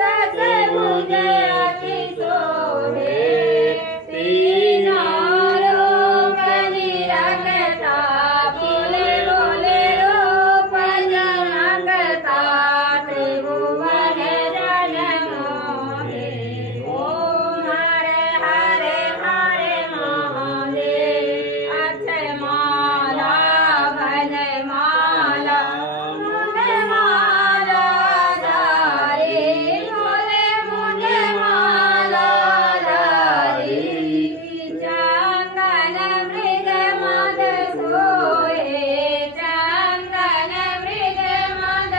दस भुज अति शोभे तीनों रूप निरखता बोले बोले रूप जनकता त्रिभुवन जन मोहे ओम हर हर हर महादेव अक्षय माला भन माला मुंड माला धारी बोले मुंड माला धारी चंदन मृग मद सोए चंदन मृग मद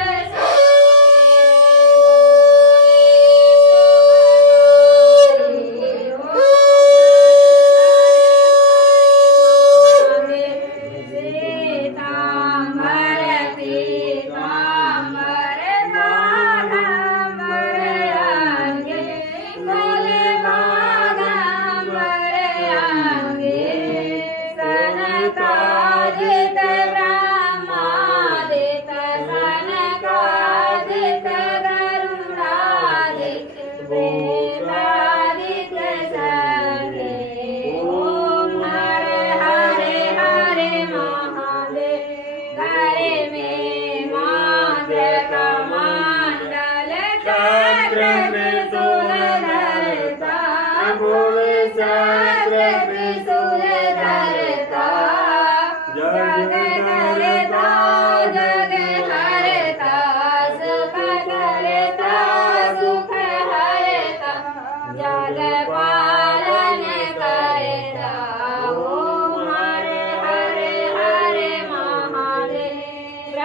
सीतांबर पीतांबर बाघंबर अंगे बोले बाघंबर अंगे सनकादित ब्रह्मादित सनकादित गरुड़ादित वेदादित संगे ओम हर हर हर महादेव करे में मात्र कमंडल चक्र त्रिशूल धरता बोले चक्र त्रिशूल धरता जग करता जग हरता सुख करता सुख हरता जग पालन करता ओम हर हर हर महादेव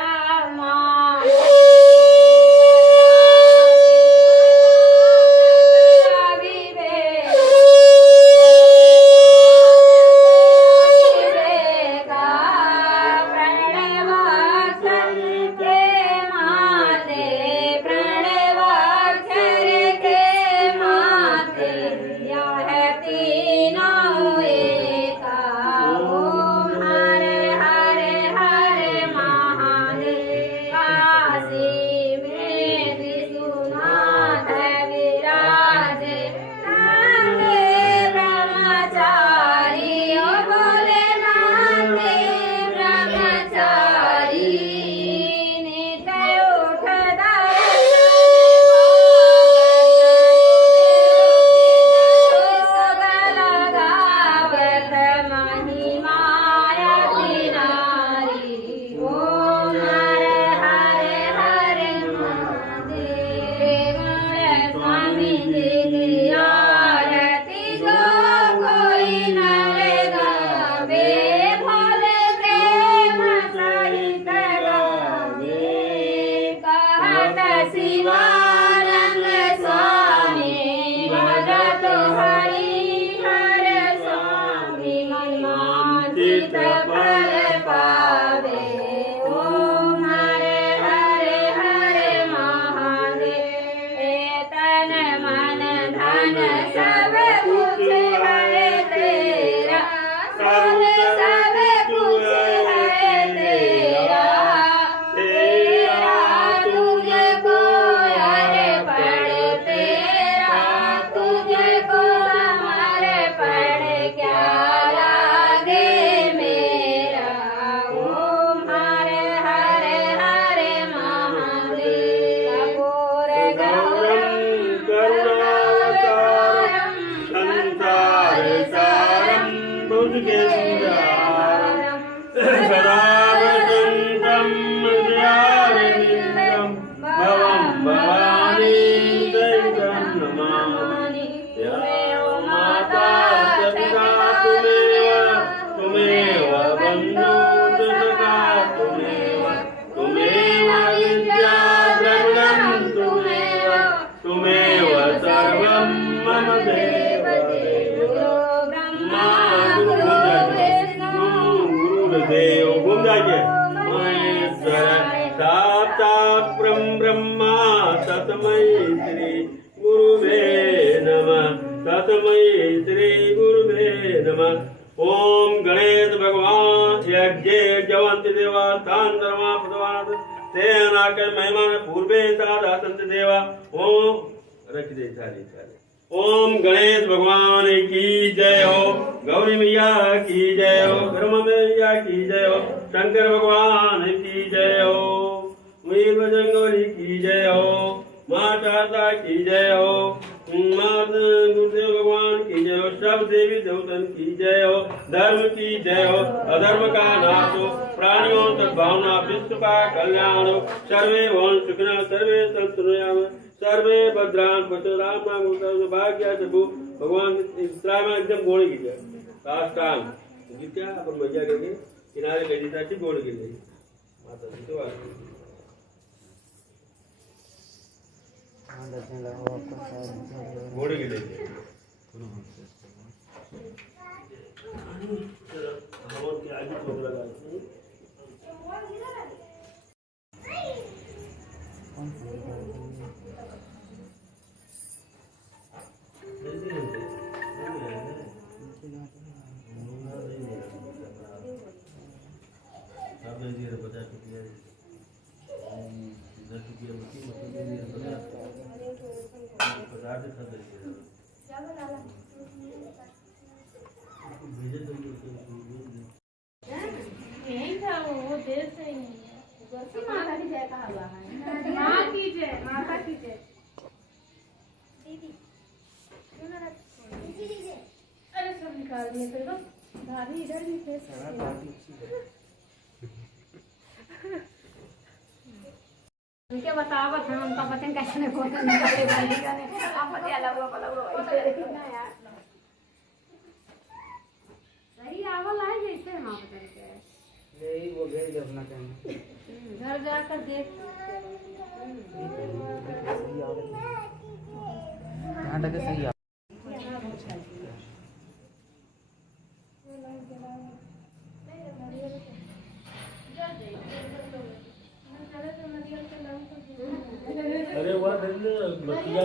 तस्मै श्री गुरुवे नमः तस्मै श्री गुरुवे नमः। ओम गणेश भगवान यज्ञ जवंत देवा स्थान धर्मा प्रदवान तेना के मेहमान पूर्वे साधा संत देवा। ओम रख दे चाली चाली। ओम गणेश भगवान की जय हो, गौरी मैया की जय हो, ब्रह्म मैया की जय हो, शंकर भगवान की जय हो, वीर बजरंगबली की जय हो, माँ शारदा की जय हो, माँ गुरुदेव भगवान की जय हो, सब देवी देवतन की जय हो, धर्म की जय हो, अधर्म का नाश हो, प्राणियों सद्भावना, विश्व का कल्याण हो, सर्वे भवन्तु सुखिनः सर्वे सन्तु निरामयाः सर्वे भद्राणि पश्यन्तु राम नाम भाग्य प्रभु भगवान इस्लाम में एकदम गोड़ गिर जाए लास्ट टाइम क्या अपन मजा करेंगे किनारे गई थी गोड़ गिर गई माता जी तो गोड़ गिर गई भगवान के आगे भोग लगा यही था वो देर से ही माता की जय कहा हुआ है। माँ की जय, माता की जय। अरे सब निकाल दिए फिर तो भाभी इधर भी थे। उनके बतावत है उनका बचन कैसे नहीं खोलते निकाले भाई का नहीं आप पता अलग हुआ ना यार सही आवल है जैसे मां बता के यही वो भेज दे अपना कहीं घर जाकर देख यहाँ तक सही आ अरे वह बतिया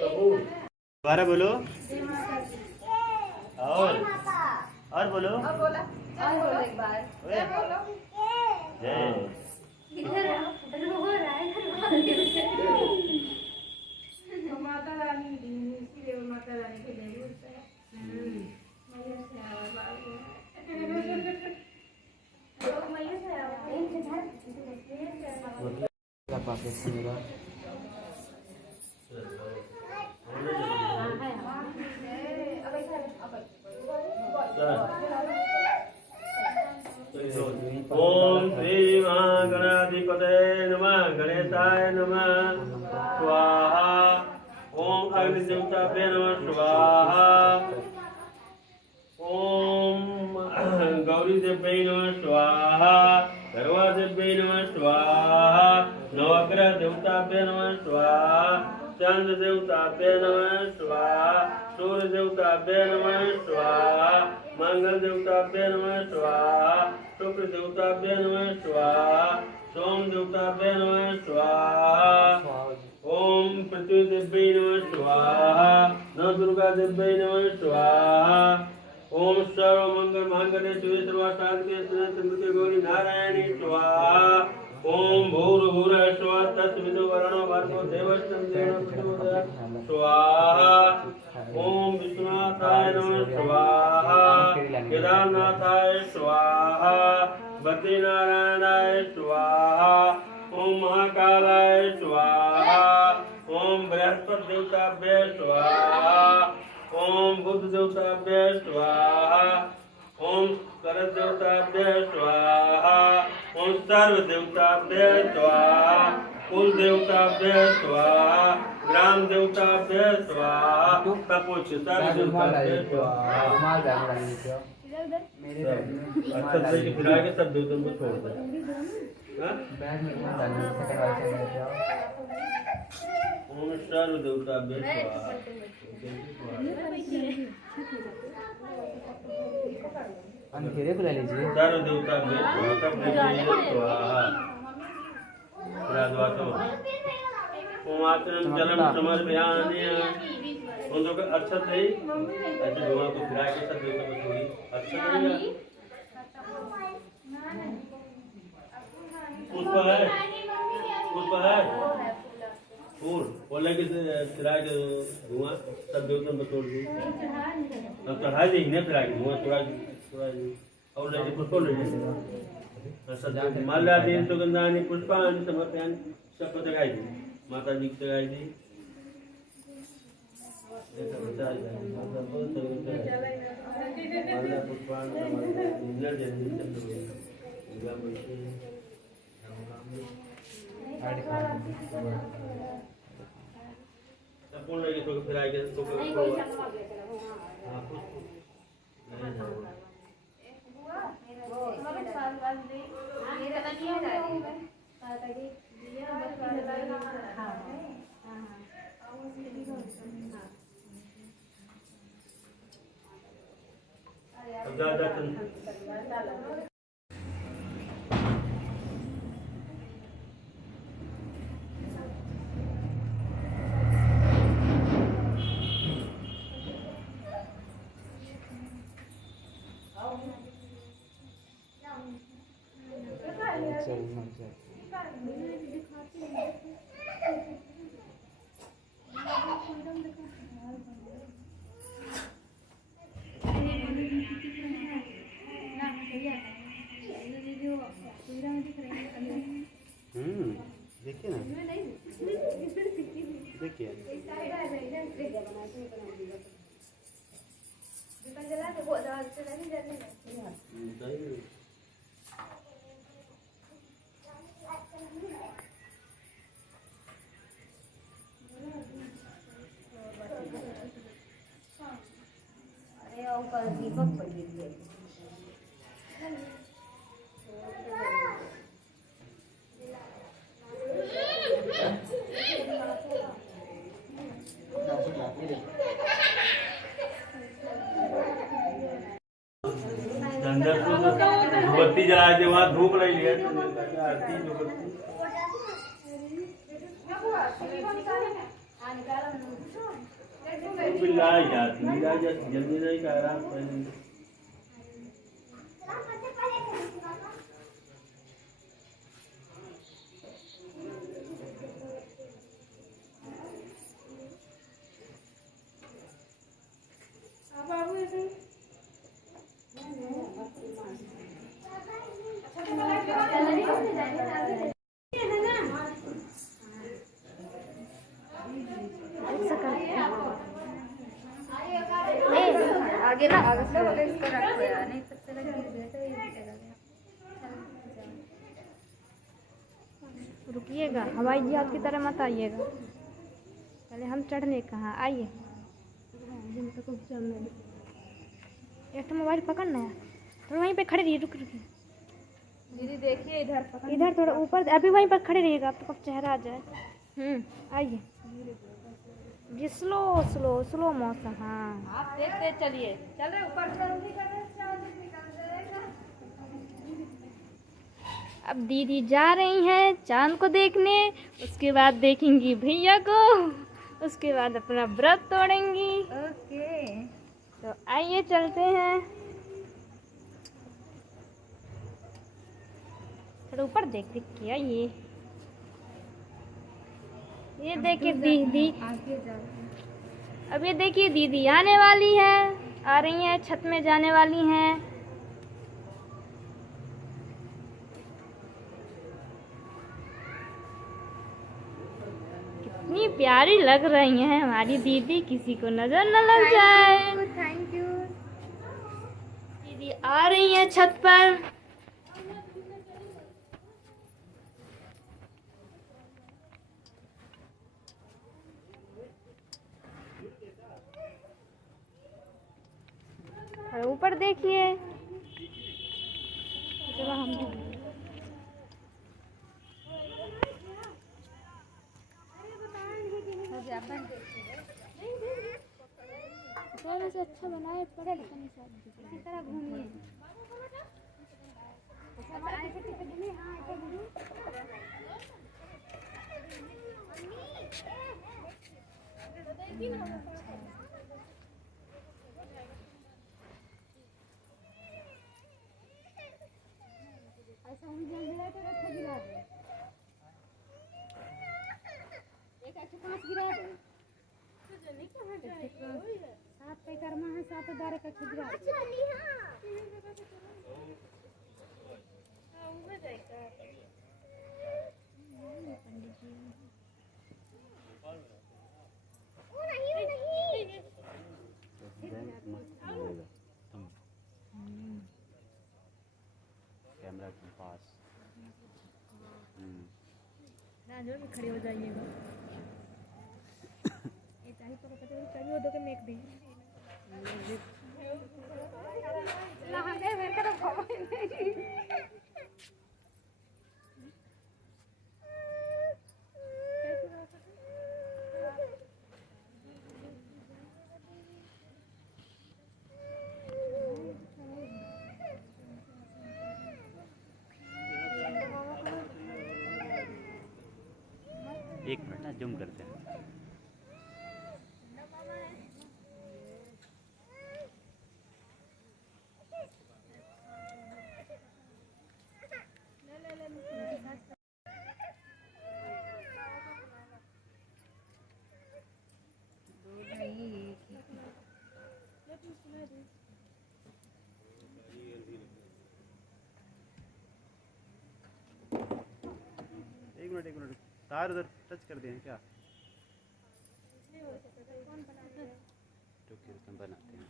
दोबारा बोलो और बोलो और बोला एक बार जय इधर हो रहा है माता रानी इसलिए माता रानी के लिए बोलते हैं मैया से आवाज आ रही है लोग मैया से आवाज क्या पाके सुनेगा ओम श्री महागणाधिपते नमः गणेशाय नमः स्वाहा। ओम अग्निदेवताभ्ये नमः स्वाहा। ओम गौरी देव्यै नमः स्वाहा। सर्वा देव्यै नमः स्वाहा। नवग्रह देवताभ्ये नमः स्वाहा। चंद्र देवताभ्ये नमः स्वाहा। सूर्य देवताभ्ये नमः स्वाहा। मंगल देवताभ्ये नमः स्वाहा। शुक्र देवताभ्ये नमः स्वाहा। सोम देवताभ्ये नमः स्वाहा। ओम पृथ्वी देव्यै नमः स्वाहा। नव दुर्गा देव्यै नमः स्वाहा। ओम सर्व मंगल मांगल्ये शिवे सर्वार्थसाधके शरण्ये गौरी नारायणी स्वाहा। ओम भूर्भुवः स्वः तत्सवितुर्वरेण्यो भर्गो देवस्य धीमहि स्वाहा। ओम विश्वनाथाय नमः स्वाहा। केदारनाथाय स्वाहा। बद्रीनारायणाय स्वाहा। ओम महाकालाय स्वाहा। ओम बृहस्पति देवताभ्ये स्वाहा। ओम बुद्ध देवताभ्ये स्वाहा। ओम शरद देवताभ्ये स्वाहा। ओम सर्व देवताभ्ये स्वाहा। कुल देवताभ्ये स्वाहा। ग्राम देवताभ्ये स्वाहा। तपोच सर्व देवताभ्ये स्वाहा। मेरे अच्छा से फिरा के सब देवतों को छोड़ दे। बैग में रुमाल डालने सेकंड वाले से मिल जाओ। ओम सर्व देवताभ्ये स्वाहा। अंधेरे बुला लीजिए। सर्व देवताभ्ये स्वाहा। राजवातो मातरम जलम समर्पयामि उन लोग अक्षत नहीं ऐसे धुआं को फिरा के सब देवता को छोड़ी अक्षत नहीं पुष्प है फूल बोले कि फिरा के धुआं सब देवता को छोड़ दी अब चढ़ा दी नहीं फिरा के धुआं चढ़ा दी और लेके पुष्प ले ली माल्यादीन सुगंधानि पुष्पानि समर्पयामि सबको चढ़ाई दी माता जी को चढ़ाई दी पूर्ण लगे तो फिर आएंगे तो देखिए ना देखिए ऊपर दीपक पर गिर गया अंदर को धूपबत्ती जला दे वहाँ धूप नहीं लिया आरती धूपबत्ती बिल्लाई जाती जल्दी नहीं कह रहा आगे ना आगे से होगा इसको रखो यार नहीं तो चला गिर गया तो ये चला गया रुकिएगा, हवाई जहाज की तरह मत आइएगा, पहले हम चढ़ने कहाँ आइए। एक तो मोबाइल पकड़ना है, थोड़ा वहीं पे खड़े रहिए, रुक रुकिए दीदी देखिए इधर पकड़ इधर थोड़ा ऊपर, अभी वहीं पर खड़े रहिएगा, आपका चेहरा आ जाए। आइए जी, स्लो स्लो स्लो मौसम। हाँ आप देखते चलिए, चल रहे ऊपर जल्दी कर रहे चांद निकल जाएगा। अब दीदी जा रही हैं चांद को देखने, उसके बाद देखेंगी भैया को, उसके बाद अपना व्रत तोड़ेंगी। ओके तो आइए चलते हैं, थोड़ा ऊपर देख देख के आइए। ये देखिए दीदी, आगे जाओ। अब ये देखिए दीदी आने वाली है, आ रही हैं, छत में जाने वाली हैं। कितनी प्यारी लग रही हैं हमारी दीदी, किसी को नजर न लग जाए। Thank you. दीदी आ रही हैं छत पर। और ऊपर देखिए, चलो हम से अच्छा बनाए, पढ़े लिखे इसी तरह घूमिए। ऐसा हम जल गिरा तो रखा गिरा दे एक ऐसे 5 गिरा दे सात पे कर्मा है 7 12 का गिरा दे कैमरा के पास राजो भी खड़े हो जाइएगा ये चाहिए तो पता है कभी वो दो के मेक देंगे लहंगे मेरे का तो एक मिनट ना जूम करते हैं। एक मिनट तार उधर टच कर दिए हैं क्या? तो फिर हम बनाते हैं।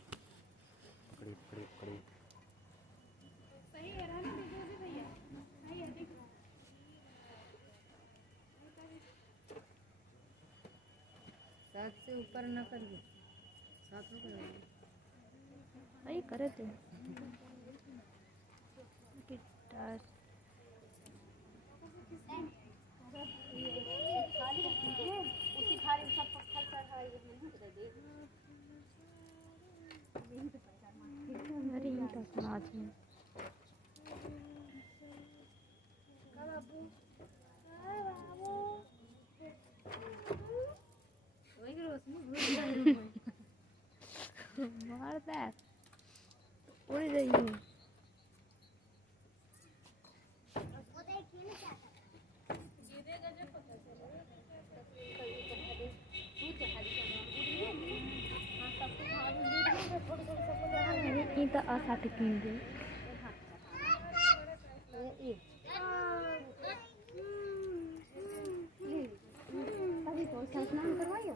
पकड़ी पकड़ी पकड़ी सही है रहने दीजिए भैया सही है देखो सात से ऊपर न करिए, सात में करिए। अरे करे थे गिटार उसी थाली में सब पत्थर चढ़ा ये नहीं दे दे अरे ये तो नाच है वही रोशनी मार बैक उड़ रही है ये तो आशा टिकीन दे कभी कोई स्नान करवाइए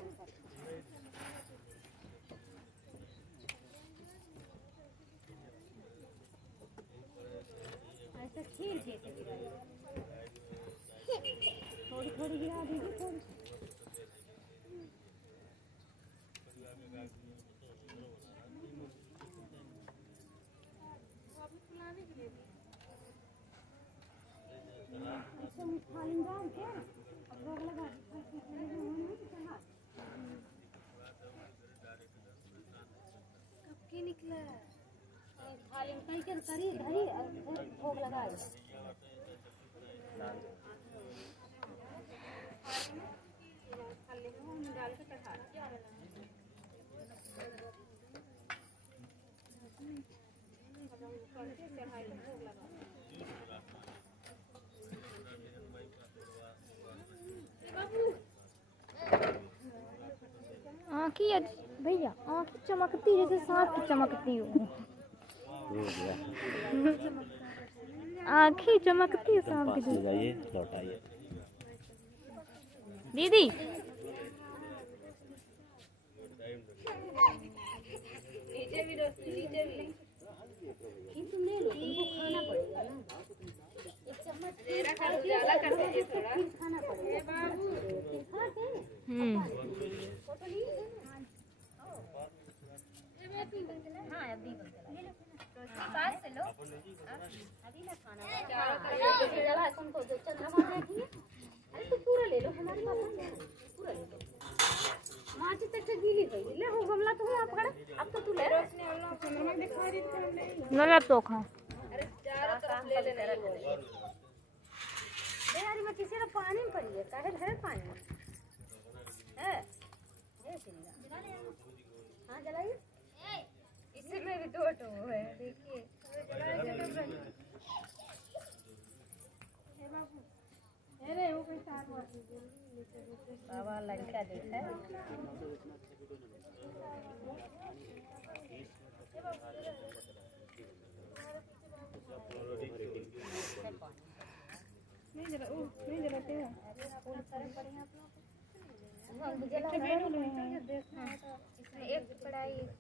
ऐसा खीर जैसे गिराइए थोड़ी थोड़ी गिरा दीजिए थोड़ी ऐसे थाली में डाल के अब भोग लगा कब के निकला? थाली में कहीं के करी धरी और फिर भोग लगा थाली में डाल के चढ़ा चढ़ाई भोग लगा आँखी भैया आँखी चमकती जैसे सांप की चमकती हो आँखी चमकती है सांप की जैसे। जाइए लौटाइए दीदी नीचे भी नीचे भी तुम ले लो तुमको खाना पड़ेगा ना एक चम्मच उजाला कर दीजिए थोड़ा खाना पड़ेगा हाँ अभी पास से लो अभी ना खाना चारों तरफ जला तुमको जो चंद्रमा देखिए अरे तो पूरा ले लो हमारे पास पूरा ले लो माची तक से गीली गई ले हो गमला तो आप पकड़ अब तो तू ले रोशनी वाला चंद्रमा दिखा रही थी हमने नला तो खा अरे चारों तरफ ले लेना यार मच्छी सिर्फ पानी में पड़ी है काहे भरे पानी में है ये सिंगा हाँ जलाइए। इसमें भी 2 टो है देखिए। अरे वो कैसा बाबा लड़का देखा है। नहीं जलाते हैं। इसमें एक कढ़ाई एक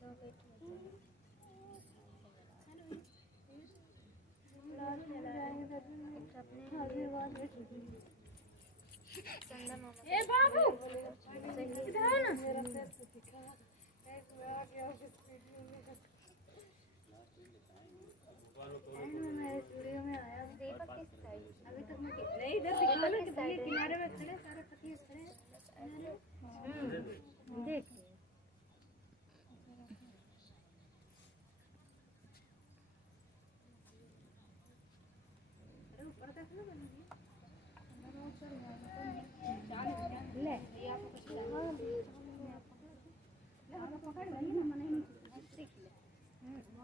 ए बाबू इधर आओ ना। अभी तक मैं नहीं इधर दिखा ना कि भैया किनारे में खड़े सारे पतिये खड़े देख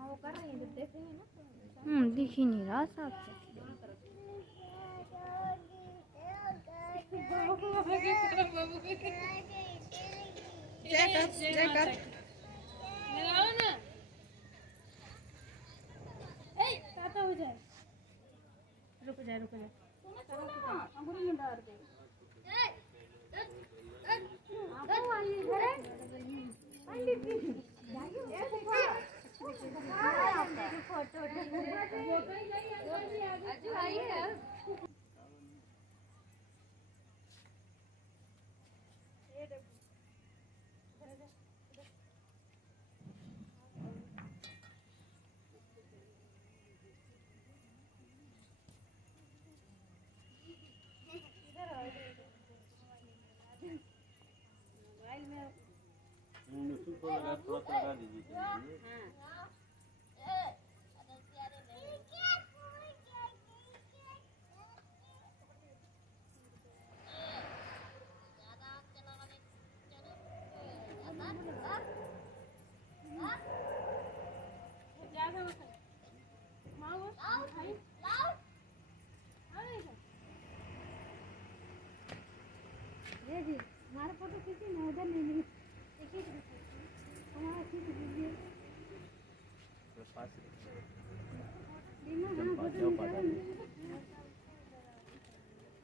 वो कर रही है जब देख रही है ना। दिख ही नहीं रहा साफ से। लगाओ ना। ए ताता हो जाए। रुक जाए अंगूरी में डाल दे। आपको आइए इधर है। पंडित जी फोटो आइए। थोड़ा सा लगा दीजिए। जी हमारा फोटो खींची ना उधर नहीं हमारा खींच दीजिए।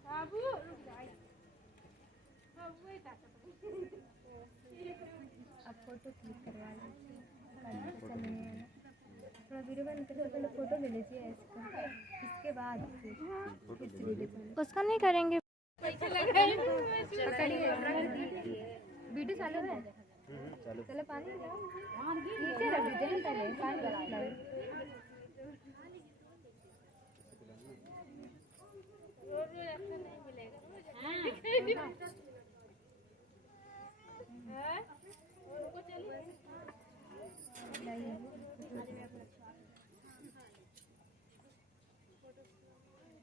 बाबू अब फोटो क्लिक करवा लीजिए। थोड़ा वीडियो बंद करके पहले फोटो ले लीजिए ऐसे करके, इसके बाद फिर उसका नहीं करेंगे। पकड़िए वीडियो चालू है। चलो पानी नीचे रख दीजिए ना पहले पानी लगाइए।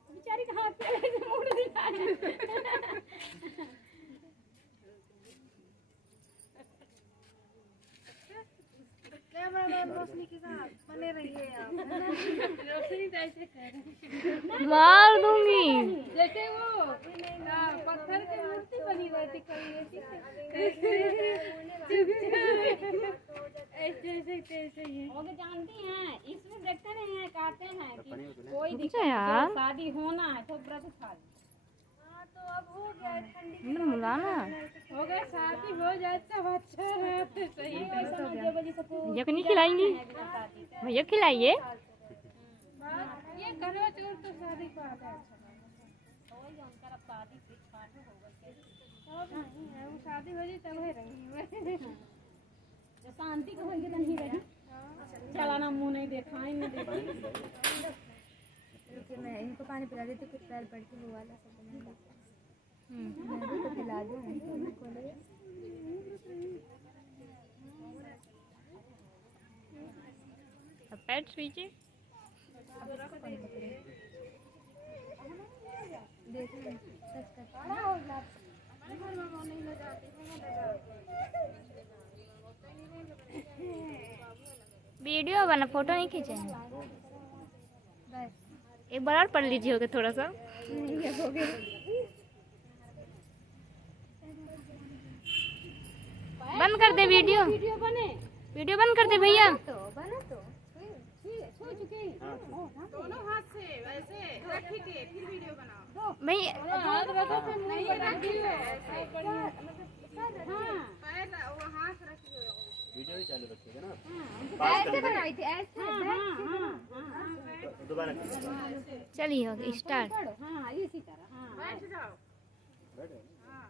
बेचारी का हाथ पे मुड़ दिया है। कैमरामैन रोशनी के साथ बने रहिए आप। रोशनी तो ऐसे कर मार दूंगी। जैसे वो पत्थर की मूर्ति बनी रहती कभी ऐसे ही वो जानती हैं। इसमें देखते नहीं है कहते हैं कि कोई दिक्कत यार शादी होना है तो व्रत खा ली। हाँ तो अब हो गया ठंडी मुलाना हो गया शादी हो जाए सब अच्छा रहते सही भैया को नहीं खिलाएंगी। भैया खिलाइए। ये करवा चौथ तो शादी को आता है। वो शादी हो जाए तब है रही जो शांति को होगी तो नहीं रही। चलाना मुंह नहीं देखा नहीं देखा। रुकिए मैं इनको पानी पिला देती कुछ पैर पड़ के वो वाला सब बना। मैं भी तो पिला दूँ इनको। पैर छुइए। देखिए सच करता वीडियो बना, फोटो नहीं खींचे हैं। बस एक बार और पढ़ लीजिए होगे थोड़ा सा। ये हो गया। बंद कर दे वीडियो, वीडियो बने वीडियो बंद कर दे भैया। तो बना तो छू चुकी दोनों हाथ से वैसे रख के फिर वीडियो बनाओ। भैया हाथ रखो फिर नहीं रखियो ऐसे हां पैर वो हाथ रखियो। वीडियो ही चालू रखिएगा ना। ऐसे बनाई थी ऐसे। दोबारा चलिए हो गया स्टार्ट। हां इसी तरह हां बैठ जाओ। हां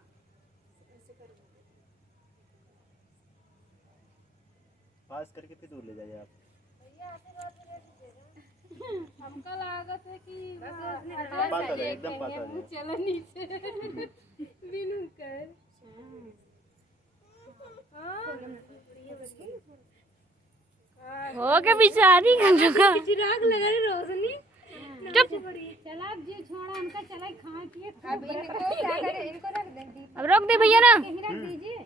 पास करके फिर दूर ले जाइए आप। हमका लागत है कि पास आ जाइए, एकदम पास आ जाइए। चलो नीचे बिनु कर हो गया बेचारी का चिराग लगा रही रोशनी। चुप। चला अब जी छोड़ा हमका चला खाए पिए अब इनको क्या करें, इनको रख दें दीप अब रोक दे भैया ना। रख दीजिए।